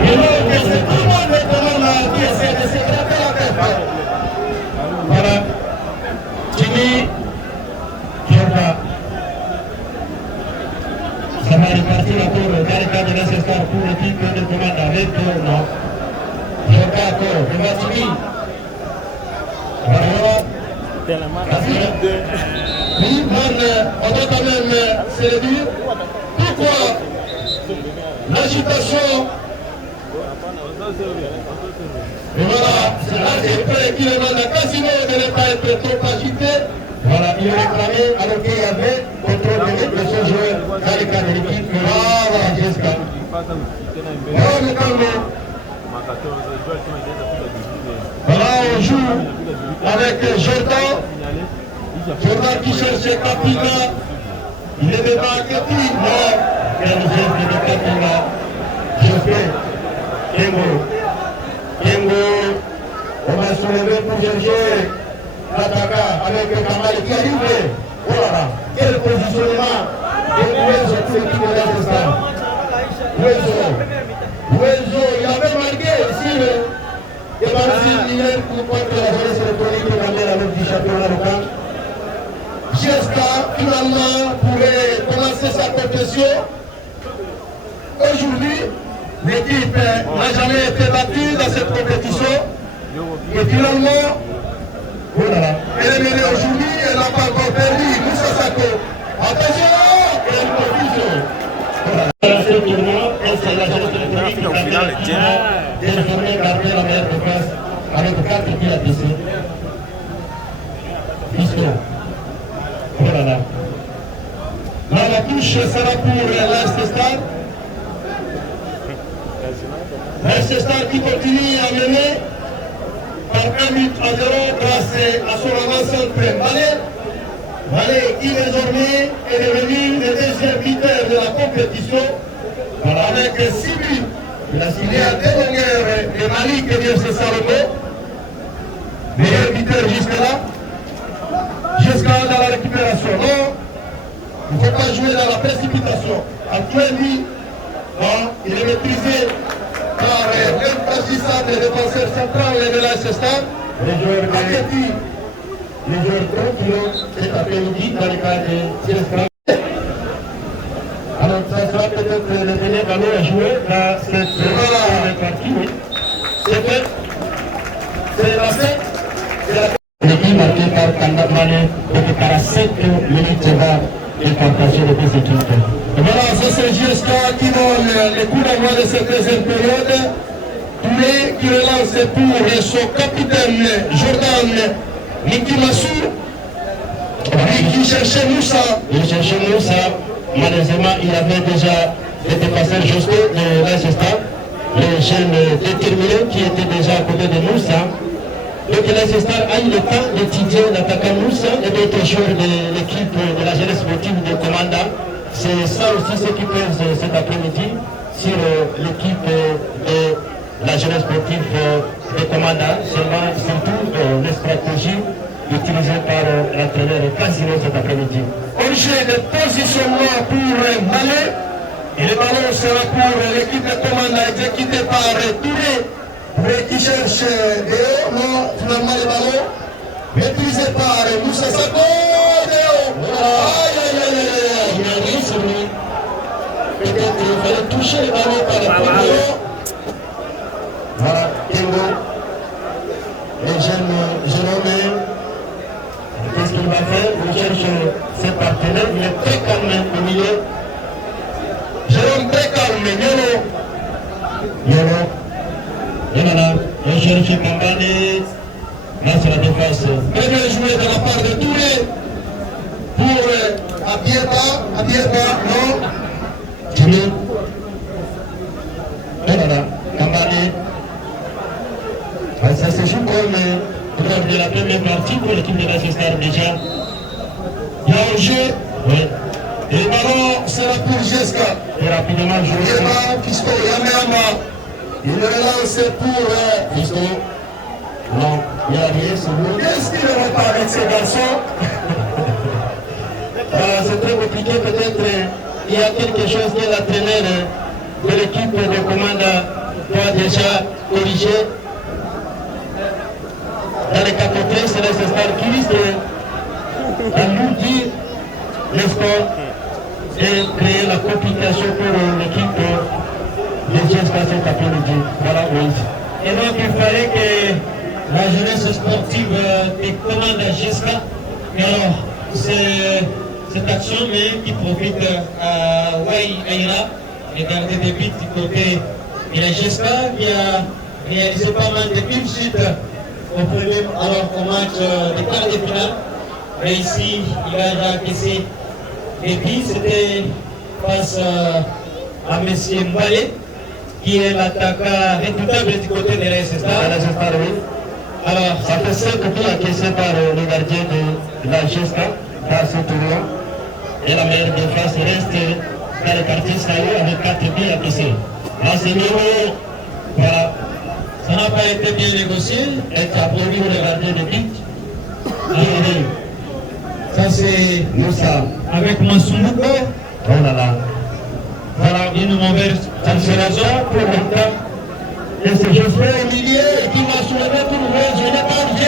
Et donc, c'est tout le monde maintenant là qui essaie de se frapper la tête. Voilà. Jimmy, Jordan. Ça va repartir encore dans le cadre de l'SSR pour l'équipe de commande avec non. Jordan encore, devant Jimmy. Voilà. Oui, on doit quand même se le dire. Pourquoi l'agitation? Et voilà, c'est là c'est qui demande à Casino de ne pas être trop agité. Voilà, il est réclamé alors qu'il y avait contrôle de son joueur dans le cadre de l'équipe. Voilà, Jessica. Voilà, le Congo. Voilà, on joue avec Jordan. Jordan qui cherche Kapina. Il est devant Kapina. Quel geste de Kapina. Je fais. Kengo. On va se lever pour chercher l'attaquant avec Kamale qui arrive. Oh là là, quel positionnement de Ouezo pour l'équipe de Leicester Star. Ouezo, il avait marqué ici le ballon hier contre la jeunesse électronique qui va mettre avec du championnat local. Jeska finalement pourrait commencer sa compétition. Aujourd'hui, l'équipe n'a jamais été battue dans cette compétition. Et finalement, voilà, elle est menée aujourd'hui, elle n'a pas encore perdu. Moussa Sako, attention, elle confusion. Voilà. Ce tournoi, c'est la jeunesse électronique qui va désormais garder la meilleure défense avec 4 buts à 17. Fiston. Voilà là. Là, la touche sera pour Leicester Star. Leicester Star qui continue à mener par 1 but à 0 grâce à son avant-centre Malé qui désormais est devenu le deuxième buteur de la compétition avec 6 buts. Il a signé à deux longueurs de Mali qui vient se Salomon, meilleur buteur jusque-là. Jusqu'à dans la récupération. Non, il ne faut pas jouer dans la précipitation. Actuellement, il est maîtrisé par l'infranchissable défenseur central de Leicester Star. Les joueurs tranquilles cet après-midi dans le cas de CSK. Alors ça sera peut-être le dernier ballon à jouer dans cette partie. Oui. C'est la 7. L'équipe marquée par Kandamane et par 7 minutes de partager les deux équipes. Voilà, ça c'est JSK qui donne le coup d'envoi de cette deuxième période. Touré qui relance pour son capitaine Jordan Nikimassou. Lui qui cherchait Moussa. Il cherchait Moussa. Malheureusement, il avait déjà été passé juste de Leicester. Le jeune déterminé qui était déjà à côté de Moussa. Donc Leicester a eu le temps d'étudier l'attaquant Moussa et d'autres joueurs de l'équipe de la jeunesse sportive de Commanda. C'est ça aussi ce qui pèse cet après-midi sur l'équipe de la jeunesse sportive de Commanda. Seulement surtout les stratégies utilisées par l'entraîneur Casino cet après-midi. Objet de positionnement pour Malé. Et le ballon sera pour l'équipe de Commanda exécutée par Touré. Qui cherche Déo, non, finalement le ballon maîtrisé par Moussa Sako, Déo. Aïe aïe aïe aïe, il a rien sur lui. Peut-être qu'il fallait toucher le ballon par le premier. Voilà, Kengo, le jeune Jérôme, qu'est-ce qu'il va faire? Il cherche ses partenaires, il est très calme au milieu. Jérôme très calme, Yolo. Et voilà, on cherche Kambane. Là c'est la défense. Très bien joué de la part de Touré. Pour Abieta, non. Touré. Et voilà, Kambane. Ça se joue comme de la première partie pour l'équipe de Leicester déjà. Il y a un jeu. Oui. Et le ballon sera pour Jeska. Et rapidement joué. Yema, Fiston, Yameama. Il relance pour Fiston. Non, il n'y a rien sur lui. Qu'est-ce qu'il ne va pas avec ces garçons? C'est très compliqué, peut-être il y a quelque chose que l'entraîneur de l'équipe de Commanda doit déjà corriger. Dans les quatre côtés, c'est Leicester qui risque d'alourdir le sport et créer la complication pour l'équipe de Jeska cet après-midi. Voilà, oui. Et donc il fallait que la jeunesse sportive des commandes à Jeska. Et alors, c'est cette action mais qui profite à Wai Aira et garder des buts du côté de la Jeska qui a réalisé pas mal de buts suite au match des quarts de finale. Mais ici, il a encaissé des buts. C'était face à M. Mbalé, qui est l'attaquant redoutable du côté de Leicester. Alors, ça fait 5 buts encaissés par le gardien de la Jeska dans ce tournoi. Et la meilleure défense reste dans le quartier Sayo avec 4 buts encaissés. Là, c'est nouveau. Voilà. ça n'a pas été bien négocié. Et tu as prévu de regarder le but. Ça c'est Moussa. avec Mansumbuko. Oh là là. Voilà une mauvaise accélération Pour l'instant. Et c'est Josué au milieu qui va soulever tout le monde. Je n'ai pas dit.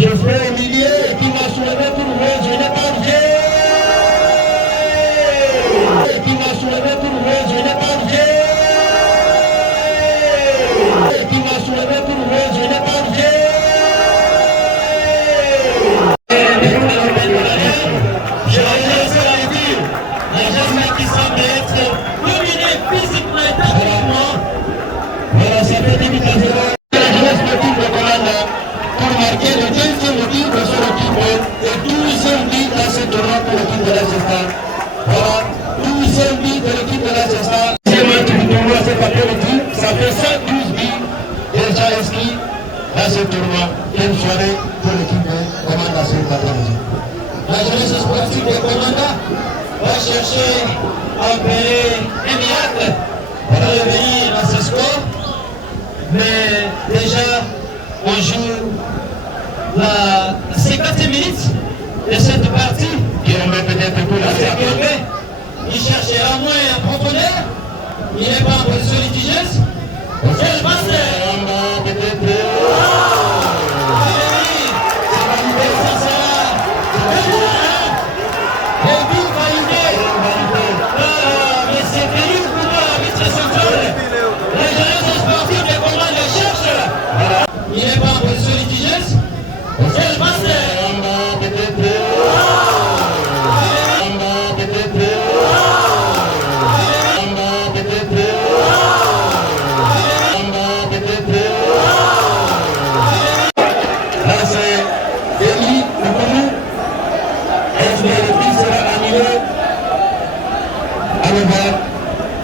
Je serai au milieu qui va soulever tout le monde, je n'ai pas dit. Qui va soulever tout le monde, je n'ai pas dit. Qui va soulever tout le monde, je n'ai pas dit. Je regrette la dire. La jeunesse qui semble être dominée physiquement et tactiquement. Voilà, ça fait 10 minutes à 0. La jeunesse sportive de commande pour marquer le deuxième but de son équipe et 12e but dans ce tournoi pour l'équipe de la Cesta. Voilà, 12e but de l'équipe de la Cesta. Deuxième match du tournoi cet après-midi, ça fait 112 buts déjà inscrits dans ce tournoi. Quelle soirée pour l'équipe de commande à cet après-midi. La jeunesse sportive de commande Va chercher à opérer un miracle pour revenir à ce score. Mais déjà, on joue la 50e minute de cette partie. qui remet peut-être tout la série. Il cherchera moins en profondeur. Il n'est pas en position litigieuse. Quel master! Il n'est pas en position litigieuse. Quel master! Là, c'est Eli Oukoumou. Est-ce que le but sera annulé? Allons voir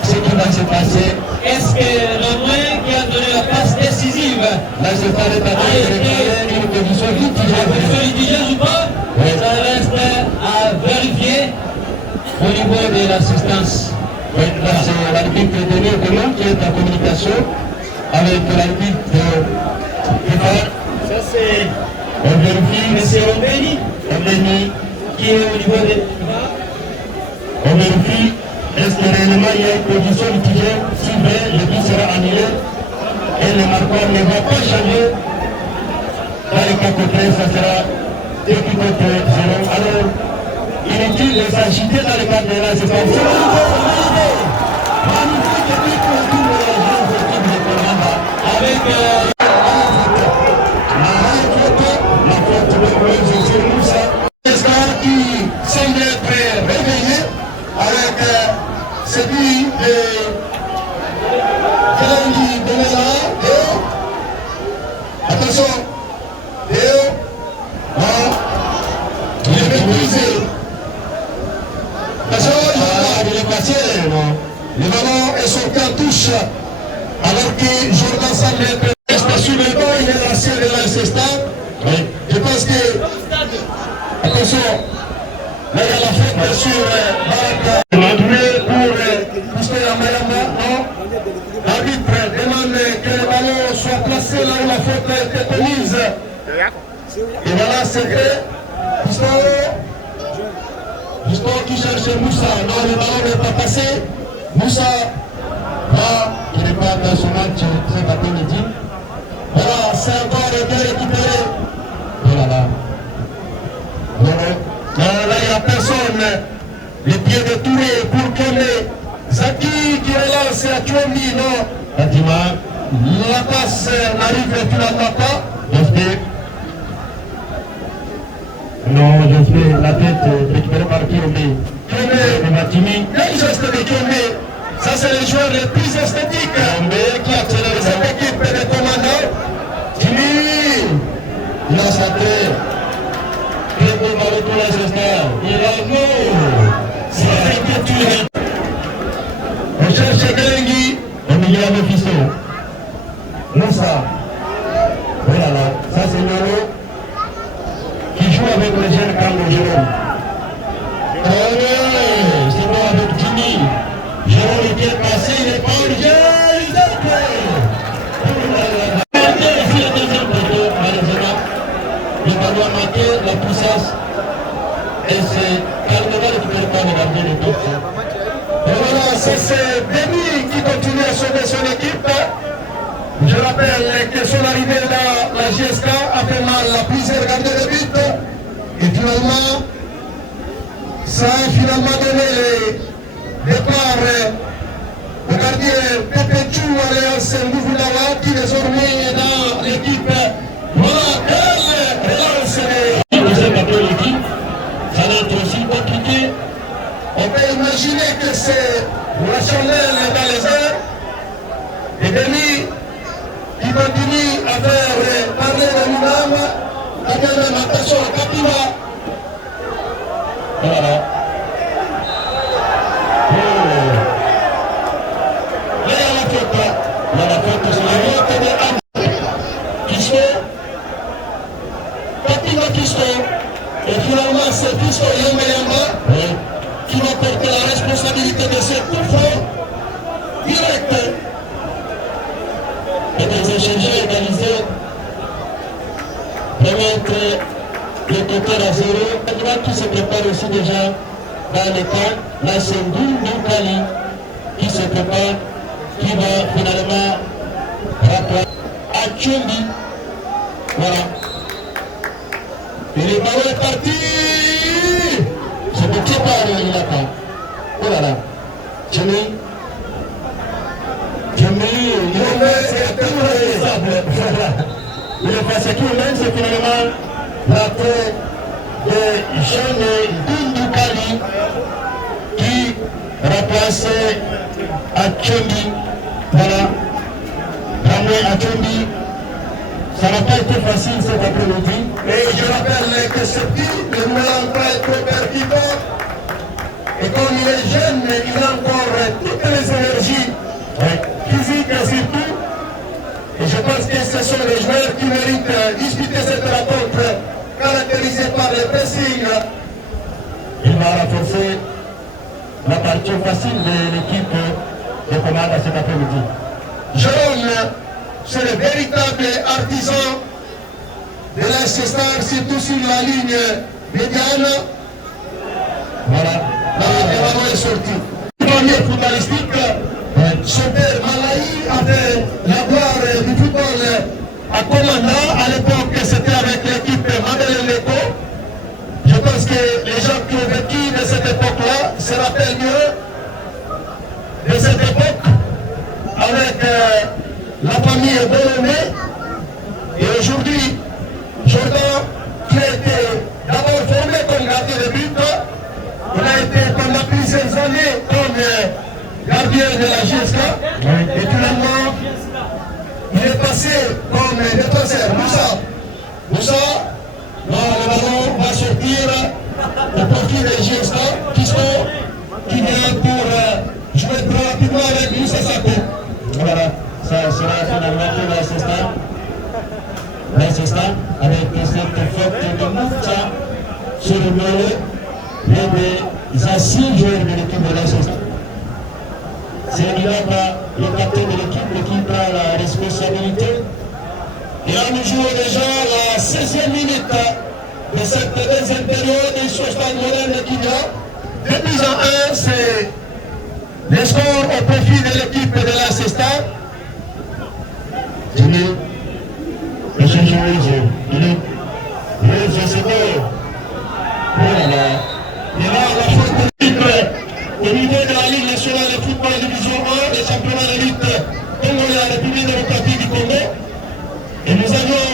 ce qui va se passer. Est-ce que Ramoin qui a donné la passe décisive Là, je parle de une position en litigieuse. position litigieuse ou pas? Oui. Ça reste à vérifier au niveau de l'assistance. Oui, là, c'est l'arbitre Denis Oukoumou qui est en communication avec l'arbitre Ivar. Ça c'est On vérifie. M. Ombeni Ombeni. qui est au niveau de... On vérifie. Est-ce que réellement il y a une position litigieuse? Si vrai, le but sera annulé et le marqueur ne va pas changer. Dans le cas contraire, ça sera 2 buts contre 0. Alors, inutile de s'agiter dans le cadre de la séquence. Magnifique but pour l'équipe de la jeune équipe de Colomba. Avec La faute de José Moussa. Qui semble être réveillé avec ce but de Kalandi Benela. Attention, il est maîtrisé. Attention, il est passé. Le ballon est sorti en touche alors que Jordan semble être sur le banc, il est lancé de l'ancestal. Oui. Je pense que, attention, là il y a la faute sur Baraka. Mandoué pour pousser à Mayamba, non? L'arbitre demande que le ballon soit placé là où la faute a été commise. Et voilà, c'est fait. Piston qui cherche Moussa. Non, le ballon n'est pas passé. Moussa, là, il n'est pas dans son match cet après-midi. Voilà, c'est encore bien récupéré. Oh là là. Non, là, il n'y a personne. Les pieds de Touré pour Kone. Zaki qui relance à Chouami, non. Fatima. La passe n'arrive finalement pas. Non, je fais la tête récupérée par Kiomé. Kiomé, il y a une geste de Kiomé. Ça, c'est le joueur le plus esthétique. Kiomé qui accélère cette équipe de commandants. Jimmy, il a sa tête. Très beau ballon pour la gestion. Il a non. C'est inquiétude. On cherche Kelengi. Au milieu de Fiston. Moussa. Voilà là. Ça, c'est Nolo qui joue avec le jeune Cambo Jérôme. C'est bon avec Jimmy. Jérôme est bien passé, il est pas obligé. Le ballon a manqué, la puissance, et c'est calmement récupéré par le gardien de but. Et voilà, ça c'est Denis qui continue à sauver son équipe. Je rappelle que son arrivée dans la GSK a fait mal à plusieurs gardiens de but. Et finalement, ça a finalement donné le départ au gardien Pepe Chou, Alliance Mbouvoulawa, qui désormais est dans l'équipe. Voilà, elle relance les... Ça va être aussi compliqué. On peut imaginer que c'est la chandelle dans les airs. Et Denis qui continue à faire parler de lui-même. Et bien même attention à Kapima. Voilà. Il y a la faute. Il y a la faute sur la route de Anne. Kisto. Kapima Kisto. Et finalement, c'est Kisto Yamba qui va porter la responsabilité de ce coup franc direct. Et des échangeurs égalisés remettre le compteur à 0. Le droit qui se prépare aussi déjà dans le camp. Là, c'est Ndoukali qui se prépare, qui va finalement rattraper à Tchoundi. Voilà. Et le ballon est parti. C'est le pied par il n'a pas. Oh là là. Jimmy, c'est tout responsable. Il est passé tout le monde, c'est finalement la tête de Jeanne Ndoukali qui remplace Atchondi. Voilà. Ramener Atchondi. Ça n'a pas été facile cet après-midi. Et je rappelle que ce petit, le moulin va être percutant. Et comme il est jeune, il a encore toutes les énergies physiques surtout. Et je pense que ce sont les joueurs qui méritent de disputer cette rencontre caractérisée par le pressing. Il va renforcer la partie facile de l'équipe de commande à cet après-midi. Jérôme, c'est le véritable artisan de la Star, surtout sur la ligne médiane. Voilà. Le ballon est sorti. Premier footballistique, son père Malaï avait la gloire du football à commandant. À l'époque, c'était avec l'équipe Madeleine Leco. Je pense que les gens qui ont vécu de cette époque-là se rappellent mieux de cette époque avec la famille Bolomé. Et aujourd'hui, Jordan, qui a été d'abord formé comme gardien de but, il a été pendant plusieurs années comme gardien de la GSK. Et finalement, il est passé comme défenseur. Moussa, non, le ballon va sortir au profit de GSK, qui vient pour jouer très rapidement avec Moussa Sako. Voilà, ça sera finalement pour l'assistant avec cette faute de Moussa sur le milieu. Les assises joueurs de l'équipe de l'assistant. C'est Ilaba, le capitaine de l'équipe prend la responsabilité. Et là, nous jouons déjà la 16e minute de cette deuxième période ici au stade moderne de Kibia. 2 buts à 1, c'est le score au profit de l'équipe de l'assistant. Jimmy, le changement c'est bon. Oh là là. Et là, la faute de l'équipe au niveau de la Ligue nationale de football division 1, le championnat de lutte congolais à la République démocratique du Congo. Et nous avions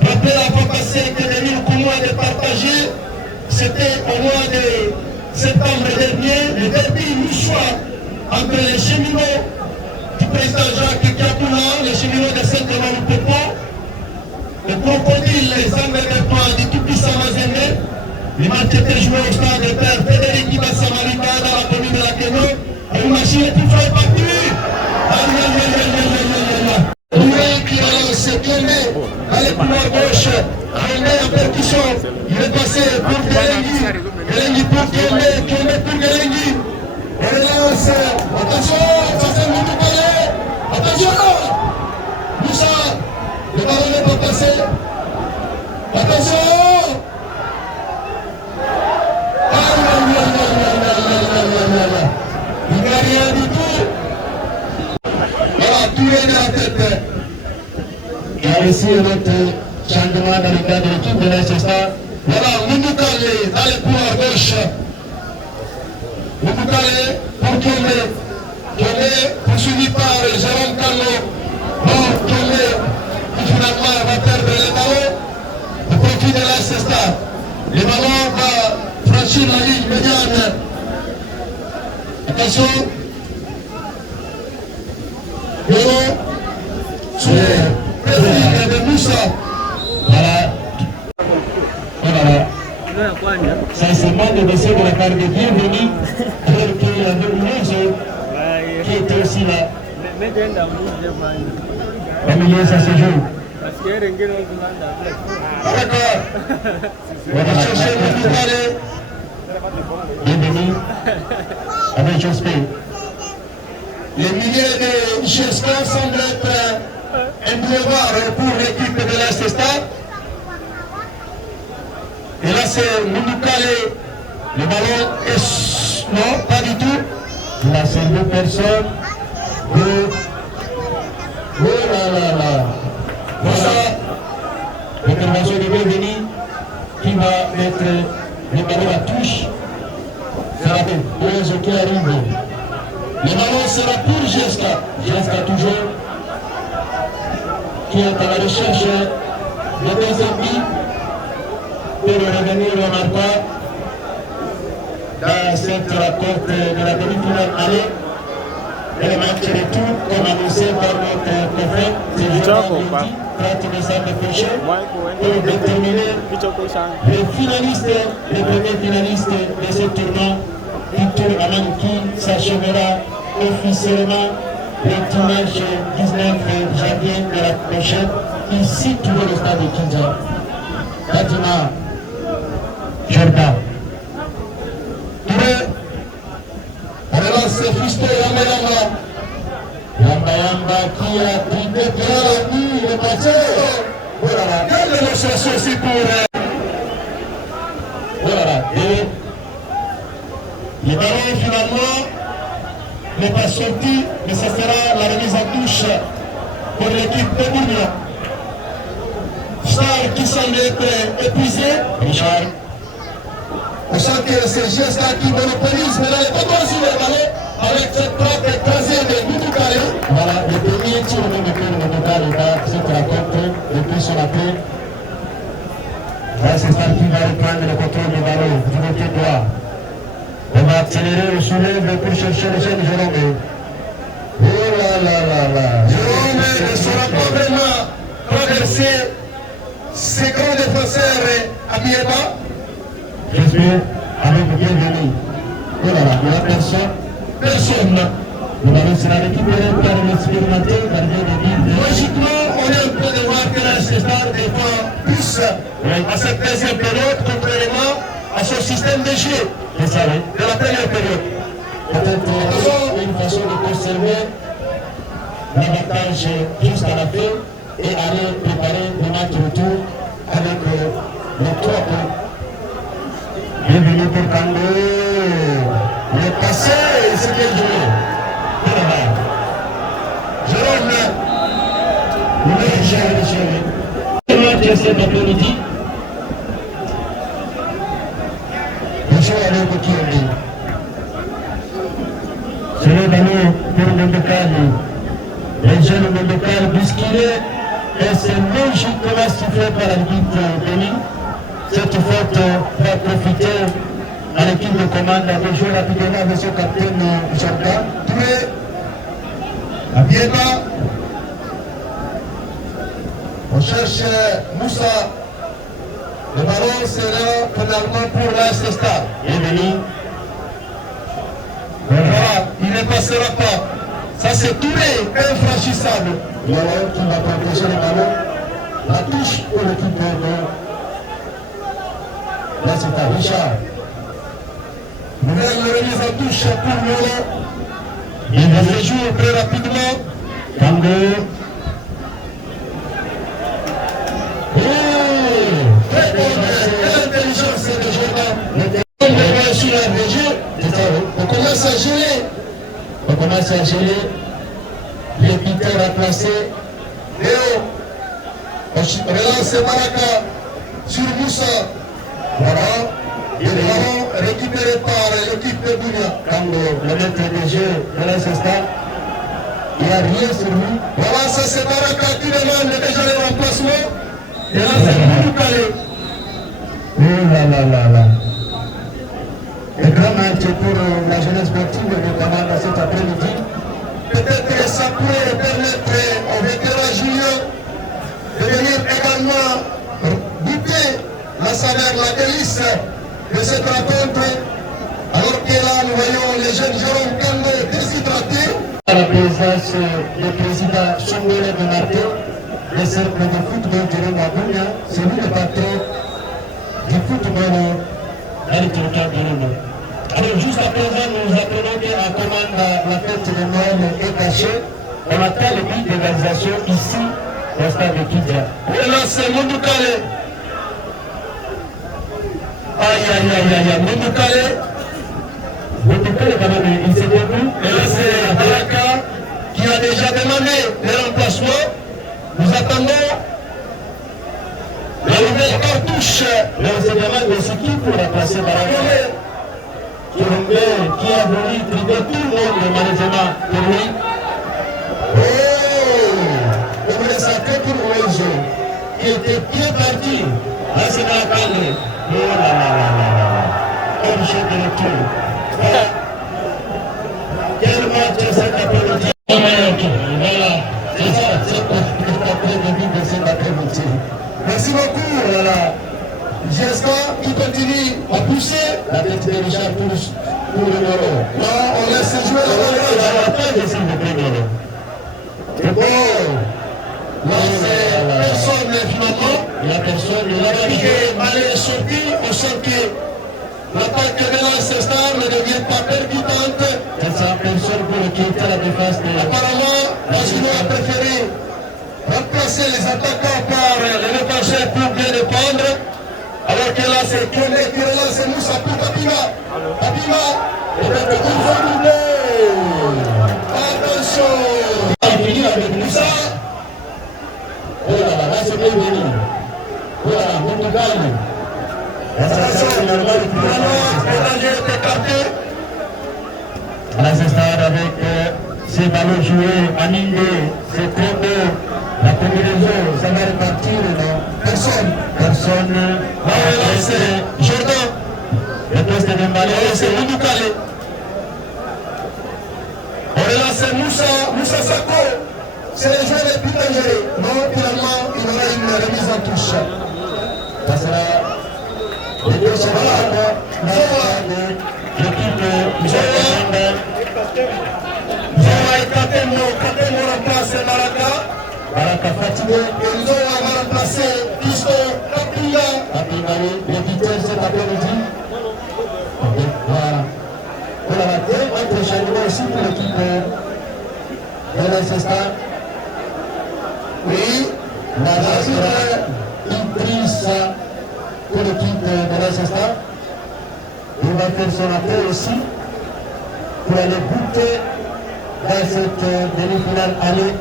rappelé la fois passée que Denis Nkoumou a partagé. C'était au mois de septembre dernier, le derby niçois entre les cheminots du président Jacques Kiapouna, les cheminots de Saint-Domingue-Popo, le crocodile, les Angles du Tout-Puissant Mazembe. Le match était joué au stade de Père Frédéric Iba Samalika dans la commune de la Keno. Et une machine est tout fait partie. Doué qui balance Clément dans le couloir gauche. René en percussion. Il est passé pour Gelengui. Gelengui pour Kemé pour Gelengui. On relance. Attention, ça c'est Moudou Palais. Attention. Moussa, le ballon n'est pas passé. Attention. Il n'y a rien du tout. Voilà, tout est dans la tête. Il y a aussi notre changement dans le cadre de l'équipe de Leicester. Voilà, Moumoukale dans le couloir gauche. Moumoukale pour Kemé. Kemé poursuivi par Jérôme Carlo. Bon, Kemé qui finalement va perdre le ballon au profit de Leicester. Le ballon va franchir la ligne médiane. Attention. Yoro. Sur le de Moussa. Voilà. Voilà. Ça c'est mal de dossier de la part de bienvenue. Alors qu'il y avait Mouze qui était aussi là. Au milieu, ça se joue. D'accord. On va chercher le Moumoukale. Bienvenue. Avec Jospé. Le milieu de Jesco semble être un boulevard pour l'équipe de Leicester. Et là c'est Moumoukale. Le ballon est... Non, pas du tout. La seule personne de... Oh là là là. Voilà. L'intervention de bienvenue qui va mettre le ballon à touche. C'est la pause qui arrive. Le ballon sera pour Jesca. Jusqu'à toujours, qui est à la recherche de des ennemis pour revenir au marqueur dans cette rencontre de la demi-finale allée. Et le match retour, comme annoncé par notre prophète, c'est le 30 décembre prochain pour déterminer les finalistes, les premiers finalistes de ce tournoi du Tour Amman qui s'achèvera officiellement le dimanche 19 janvier de la prochaine, ici toujours au stade de Kinja. Fatima, Jordan. Touré. On relance Fisto Yamba Yamba. Yamba Yamba qui a dribblé bien la nuit, le passé. Voilà. Quelle négociation aussi pour... Voilà. Et Le ballon finalement n'est pas sorti, mais ce sera la remise en touche pour l'équipe de Bourgogne. Star qui semble être épuisé. Richard. On sent que c'est Jesca qui monopolise, mais là, il est pas sur le ballon avec cette frappe écrasée de Moumoukale. Voilà, le premier tir de Moumoukale dans cette rencontre, depuis son appel. Là, c'est Star qui va reprendre le contrôle du ballon du côté droit. On va accélérer le soulève pour chercher le jeune Jérôme. Oh là là là là. Jérôme ne sera pas vraiment traversé ces grands défenseurs à Mieba. J'espère avec bienvenue. Oh là là, il n'y a personne. Personne. Le ballon sera récupéré par l'expérimenté gardien de ville. Logiquement, on est en train de voir que la César défend plus à cette deuxième période, contrairement à son système de jeu C'est ça, oui. de la première période. Peut-être une façon de conserver l'avantage jusqu'à la fin et aller préparer le match retour avec les 3 points. Bienvenue pour Kango. Il est passé, c'est bien joué. Jérôme, Oui, j'ai le match cet après-midi. Bonjour à l'heure qui est. C'est le ballon pour Mondokali. Les jeunes Mondokali bousculés et c'est logiquement sifflé par l'arbitre Denis. Cette faute va profiter à l'équipe de commande de jouer rapidement avec son capitaine Jordan. Touré, Abieba. On cherche Moussa. Le ballon sera finalement pour la César. Bienvenue. Voilà, il ne passera pas. Ça c'est Touré, infranchissable. Yoro qui va protéger le ballon. La touche pour l'équipe de... Là, c'est à Richard. Nouvelle remise en touche pour Molo. Il va se jouer très rapidement. Kango. Très bonne intelligence de Jordan. Sur la région, on commence à geler. On commence à geler. Les piteurs à placer. Léo, on relance Baraka sur Moussa. Voilà. Et le ballon récupéré par l'équipe de Bounia. Kango, le maître de jeu de l'instant. Il n'y a rien sur lui. Voilà, ça c'est Baraka qui demande déjà les remplacements. Et là, c'est Boudou Kalé. Oh là là là là. Un grand match pour la jeunesse sportive, notamment dans cet après-midi. Peut-être que ça pourrait permettre aux vétérans juniors de venir également goûter la saveur, la délice de cette rencontre. Alors que là, nous voyons les jeunes Jérôme Kango déshydratés. La présence du président Chongolais de Martin, le cercle de football de Roma, c'est lui le patron du football dans le territoire de Roma. Alors juste à présent, nous apprenons qu'en commande la fête de Noël est cachée. On attend le but d'organisation ici au stade de Kidja. Et là, c'est Moundou Kalé. Aïe, aïe, aïe, aïe, aïe, Moundou Kalé. Moundou Kalé, quand même, il s'est debout. Et là, c'est Baraka qui a déjà demandé les remplacements. Nous attendons la nouvelle cartouche. Là, on se demande aussi qui pour remplacer Baraka. Qui a voulu triper tout le monde, le management pour lui. Oh, on voulait ça que pour Oizo, qui était bien parti. Là, c'est dans la calme. Oh là là là là là. Quel jeu de retour. Quel match cet après-midi. Voilà, c'est ça, c'est l'après-midi de cet après-midi. Merci beaucoup. Voilà. GSK qui continue à pousser. La tête de Richard pousse pour le Moro. Non, on laisse jouer le ballon. C'est bon. Là, c'est personne finalement. Il n'y a personne. Il a Allez, sorti, on sent que l'attaque de l'Ancien Star ne devient pas percutante. C'est ça, personne pour quitter la défense. Apparemment, Asino a préféré remplacer les attaquants par les défenseurs pour bien dépendre. Alors que là, c'est Kone qui relance Moussa pour Tapima. Tapima, peut-être qu'il faut doubler. Attention. Il finit avec Moussa. Oh là là, là c'est bien venu. Voilà, Moundou Kalé. Attention, finalement, le danger est écarté. Là, c'est ça avec ces ballons joués, animés, c'est très beau. La combinaison, ça va repartir, non? Personne. Personne. Là, c'est Jordan. Le poste de Mbale, C'est Moundou Kalé. On relance Moussa Sako. C'est le joueur le plus dangereux. Non, finalement, il y aura une remise en touche. ça sera le deux l'équipe de Zola et Katemo remplace Baraka. Baraka fatigué. Et Zola va remplacer Kisto Kapinga. Abimari, les vitesses cet après-midi. Voilà. Voilà, très entraînement ici pour l'équipe de l'Ancestar. Oui. La Idriss pour l'équipe de l'Ancestar. Il va faire son appel aussi pour aller goûter dans cette demi-finale année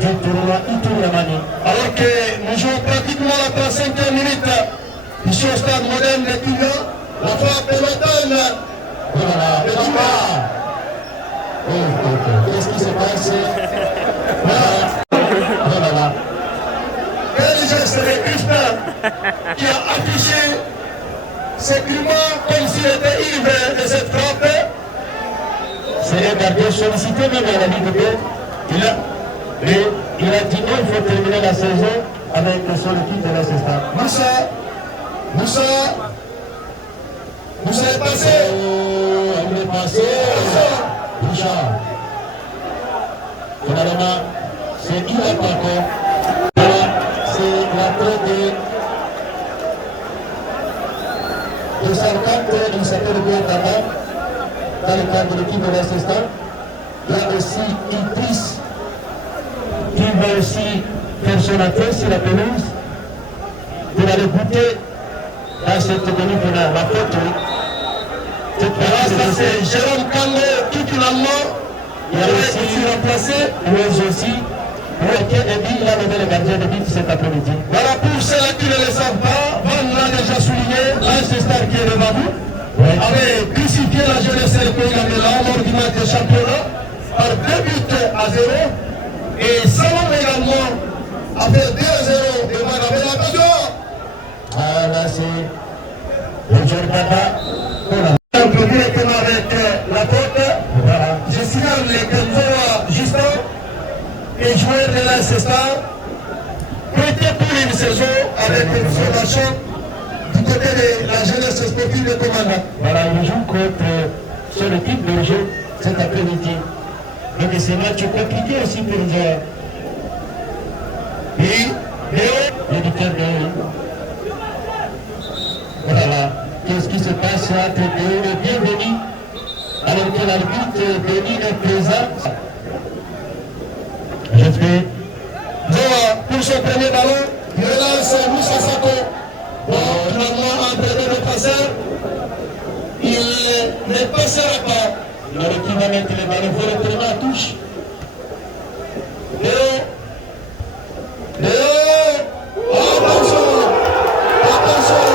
du tournoi Itour-Yamani. Alors que nous jouons pratiquement la 35e minute ici au stade moderne de Kiga, la frappe est l'automne. Voilà, le combat. Qu'est-ce qui se passe? Voilà. Voilà. Quel geste de Crispin qui a affiché ses climats comme s'il était ivre de cette frappe. C'est un gardien sollicité même à la Ligue 2. Il a dit non, il faut terminer la saison avec son équipe de l'Ancestar. Moussa est passé. Il est passé. Richard. Finalement, c'est il a pas encore. Voilà, c'est la s'appelle bien Dama, dans le cadre de l'équipe de l'assistant. Il y a aussi Idriss qui va aussi faire son entrée sur la pelouse pour aller goûter dans cette tenue pour la photo. C'est Jérôme Kango qui finalement il y a aussi remplacé Louis aussi. Il a levé le gardien de but cet après-midi. Voilà, pour ceux qui ne le savent pas, Van l'a déjà souligné, Leicester qui est devant vous, avait crucifié la jeunesse et le pays Gamela lors du match de championnat par 2 buts à 0. Et Salon également a fait 2 à 0 et Gamela. Attention! Voilà, c'est le Jordan. On peut directement avec la faute. Voilà. Je signale que Noah Justin est joueur de Leicester, prêté pour une saison avec une formation du côté de la jeunesse sportive de Commandant. Voilà, il joue contre son équipe de jeu cet après-midi. Donc c'est un match compliqué aussi pour le joueur. Et L'éditeur de voilà. Qu'est-ce qui se passe entre Théo et Bienvenu alors que l'arbitre Béni est présent. Je fais Noah pour son premier ballon, il relance Moussa Sako. Bon, finalement, entre les deux passeurs, il ne passera pas. il aurait pu mettre le ballon volontairement à touche. Attention! Attention!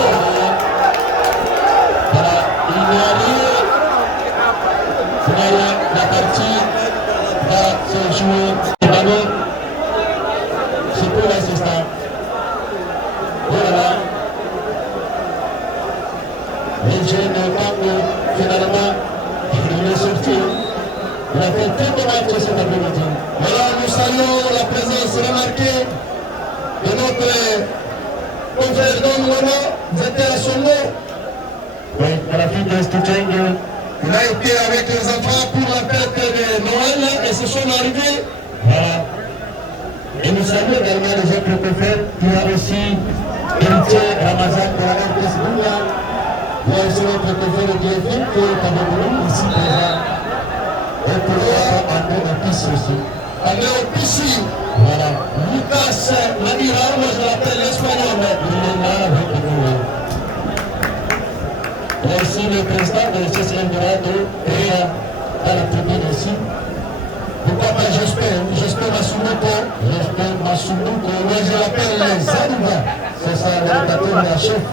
Voilà, il la partie va se jouer. Le ballon, c'est pour l'assistant. Voilà. Les jeunes Kango, finalement, il est sorti. Il a fait très bon match cet après-midi. Voilà, nous saluons la présence remarquée de notre confrère Don Loma. Vous étiez à son nom. Oui, à la fille de Stucheng. Il a été avec les enfants pour la fête de Noël et se sont arrivés. Voilà. Et nous saluons également les autres confrères. Il y a aussi Héritier Ramazan de la RTS Boula. Il y a aussi notre confrère de DFM qui est avec nous ici présent. Et pour André Opissi aussi. André Opissi. Voilà. Lucas Manira, moi je l'appelle l'espagnol. Il est là avec nous. Il y a aussi le président de CCM Dorado et dans la tribune aussi. Pourquoi pas j'espère Masumuko. Moi je l'appelle Zanda. C'est ça, l'éducateur de la chef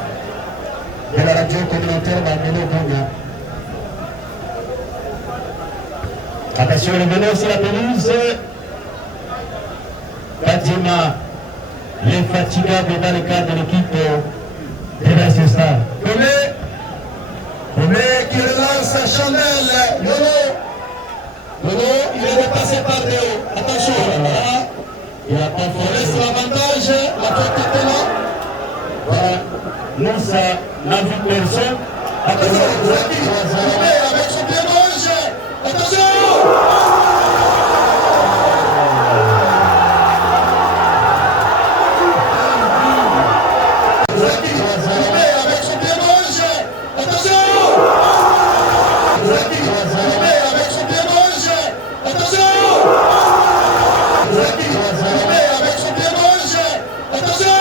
de la radio communautaire d'Amelo Bonia. Attention, le meneur sur la pelouse. Kadima, l'infatigable dans le cadre de l'équipe de la Star. Comé qui relance Chandel. Lolo, il est repassé par Léo. Attention, voilà. Il a pas On fait laisse l'avantage, la faute était là. voilà. Moussa n'a vu personne. Attention, Zaki, Comé avec son pied gauche. Attention! Avec son pied gauche. Attention! Avec son pied gauche. Attention! Avec son pied gauche. Attention!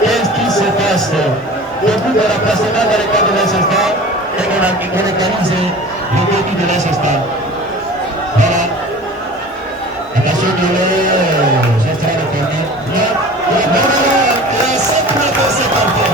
Qu'est-ce qui se passe? Beaucoup de remplacements dans le cadre de l'assistant et on organise le début de l'assistant. Voilà. Attention de l'eau, ça sera le premier. Il y a 5 mètres, c'est parti.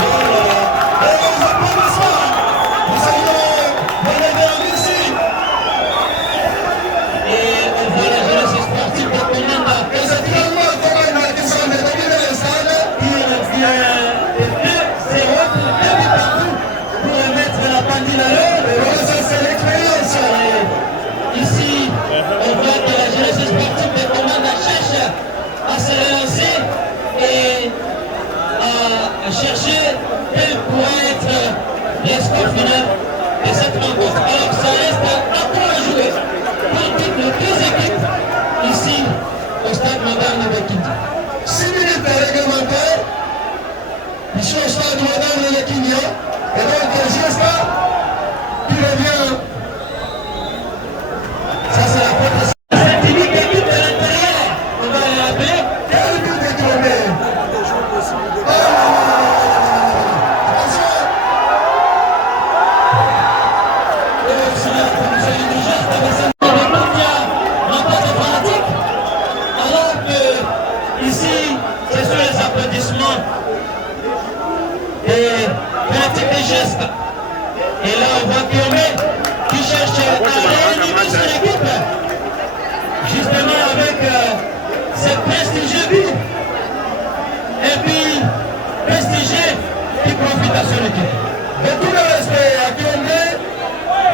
Mais tout le respect à Kiombe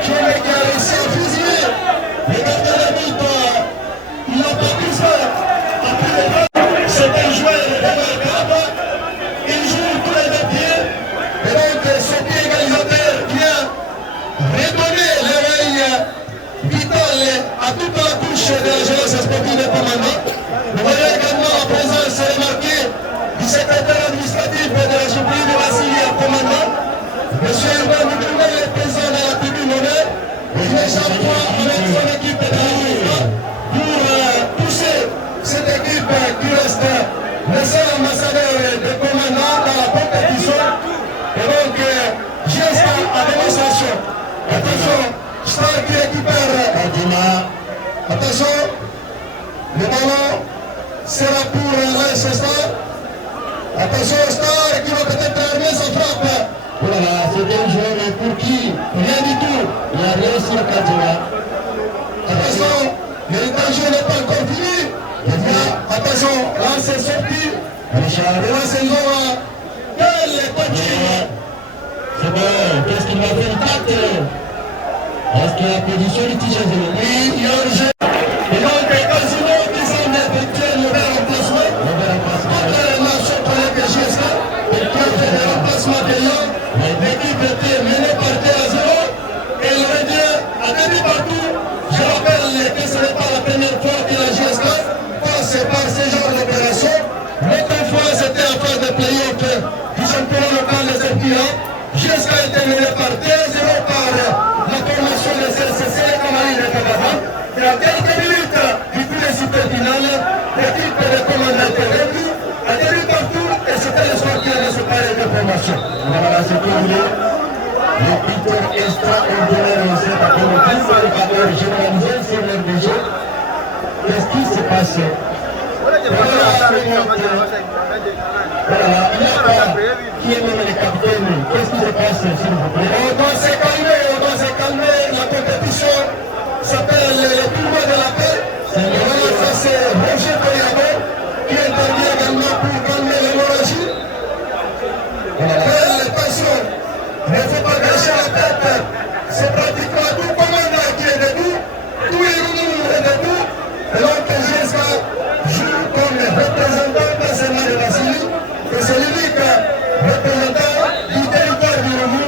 qui a réussi à fusiller le gardien de but. Il n'a pas pu ça. Après le ballon, c'est un joueur remarquable. Il joue tous les deux pieds. Et donc, ce pied égalisateur vient redonner l'éveil vital à toute la couche de la jeunesse sportive de Komanda. Vous voyez également la présence remarquée du secrétaire administratif de la République de Vassili à Komanda. Monsieur Urbain Moutoumel est présent dans la tribune honneur. Il est chaque fois avec son équipe de la pour pousser cette équipe qui reste le seul ambassadeur de Komanda dans la compétition. Et donc, geste à démonstration. Attention, Star qui récupère Kadima. Attention, le ballon sera pour l'AS Star. Attention, Star qui va peut-être armer sa frappe. Voilà, c'était un joueur pour qui Rien du tout. il a rien sur Kadima. Attention, l'intention n'est pas encore finie. Attention, là c'est sorti. Richard, Et là c'est Zora. Quelle continue. c'est bon, qu'est-ce qu'il va faire? Est-ce qu'il y a la position du t-shirt? Oui, il y a un jeu. Et donc, Casino qui semble effectuer le bel remplacement. Contrairement à ce collègue de GSK, qui a fait des remplacements payants, l'équipe était menée par 2-0 et il revient à demi partout. Je rappelle que ce n'est pas la première fois que la GSK passe par ce genre d'opération. L'autre fois, c'était en phase de play-off du championnat local des Serpillants. GSK a été mené par 2-0 par la formation de CCC, les camarades de Kagaba. Et à quelques minutes du coup de super finale, l'équipe de commandant était revue à demi partout et c'était le soir qui allait se parler de formation. Voilà, c'est tout. Le pitteur extraordinaire en cette après-midi, généralisé sur le DG. Qu'est-ce qui se passe? Voilà, il y a pas qui est même le capitaine. Qu'est-ce qui se passe, s'il vous plaît? On doit se calmer, la compétition s'appelle le tournoi de la paix. Et voilà, ça c'est Roger Poliabo qui intervient également pour calmer l'hémorragie. Belle passion, il ne faut pas gâcher la tête. C'est pratiquement tout commandant qui est debout, tout Irunou est debout. Et donc GSK joue comme représentant personnel de Vassili. Et c'est l'unique représentant du territoire du Irunou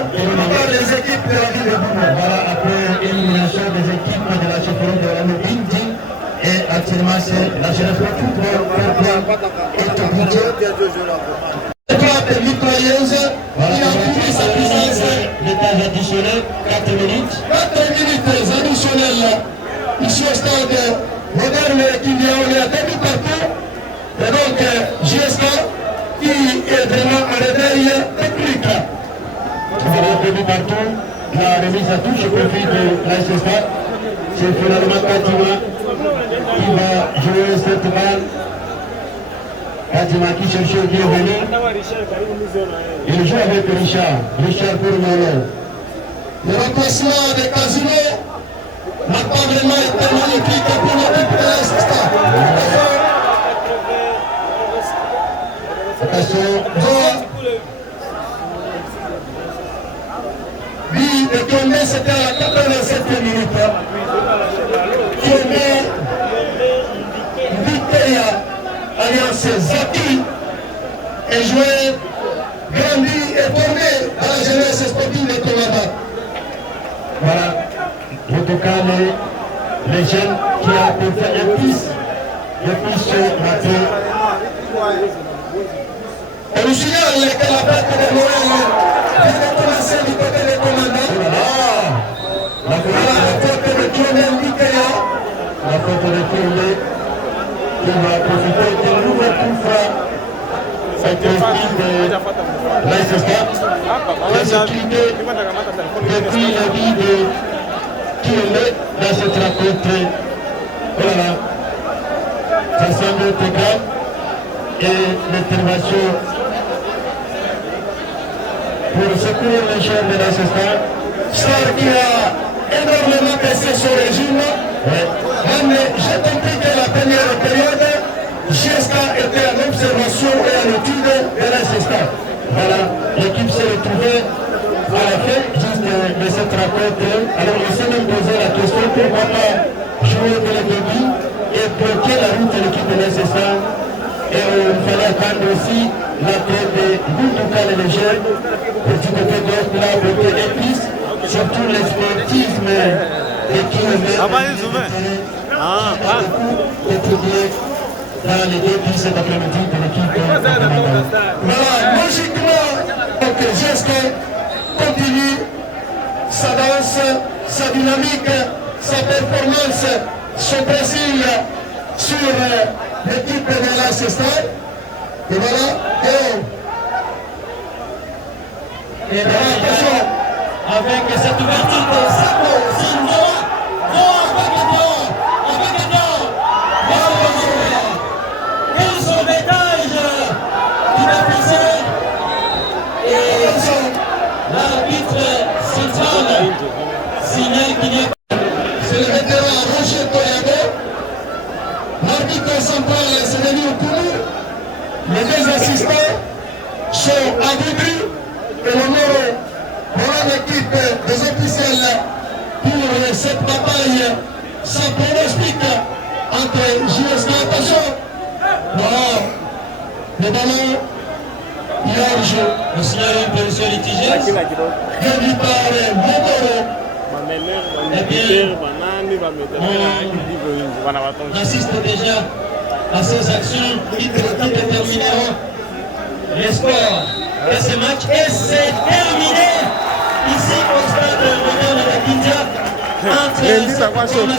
par les équipes de la ville de Boumou. Voilà, après élimination des équipes de la chefferie de la Bindi. Et actuellement, c'est la jeunesse de football est obligée. Frappe mitrailleuse qui a pris sa puissance. L'étage additionnel, 4 minutes. 4 minutes additionnelles ici au stade moderne qui vient, on est à demi partout. Et donc GSK qui est vraiment en réveil technique. Voilà, demi partout. La remise à touche au profit de l'ASSK. C'est finalement Kadima qui va jouer cette balle. Kadima qui cherche au bienvenu. Il joue avec Richard. Richard pour Molo. Le remplacement de Casino n'a pas vraiment été magnifique pour l'équipe de l'ASSK. Attention. Lui, de Kiombe, c'était à la 87e minute. Kiombe, Victoria, Alliance Zaki, est joué, grandi et formé à la jeunesse sportive de Komanda. Voilà. En tout cas, les jeunes qui ont pu faire un fils raté. On nous signale que la fête de Noël vient de commencer du côté des commandants. La faute de Kiombe Victoria. La faute de Kiombe qui va profiter d'une nouvelle touche. Cette équipe de l'ASSK qui s'est quitté depuis la vie de Kiombe dans cette rencontre. Voilà. Ça semble être grave. Et l'intervention pour secourir les jeunes de l'ASSK. Star qui a énormément baissé son régime. Mais j'ai compris que la première période, GSK était en observation et en étude de l'ASSK. Voilà, l'équipe s'est retrouvée à la la route de l'équipe de l'SSA. Et il fallait attendre aussi l'entrée de Boutouka et les jeunes pour du côté gauche, là, côté épice, surtout les sportisme des kilomètres étudiés dans les défis cet après-midi de l'équipe de Voilà, logiquement, donc Geske continue sa danse, sa dynamique, sa performance, son pressing sur l'équipe de la Stade. Et voilà, Et attention, avec cette ouverture de Sako, c'est Noah, quel sauvetage du défenseur et l'arbitre central signale qu'il y a. c'est le vétéran Roger Toyago. L'arbitre central, c'est Denis Oukoulou. Les deux assistants sont à Boudry et l'honneur pour l'équipe des officiels pour cette bataille sans pronostic entre JSK. Attention, voilà, le ballon, il est hors jeu. Le signal une position litigieuse. Gagné par Motoro. On assiste déjà à ces actions qui détermineront les scores de ce match. Et c'est terminé ici au stade moderne de Kindia entre cette formation de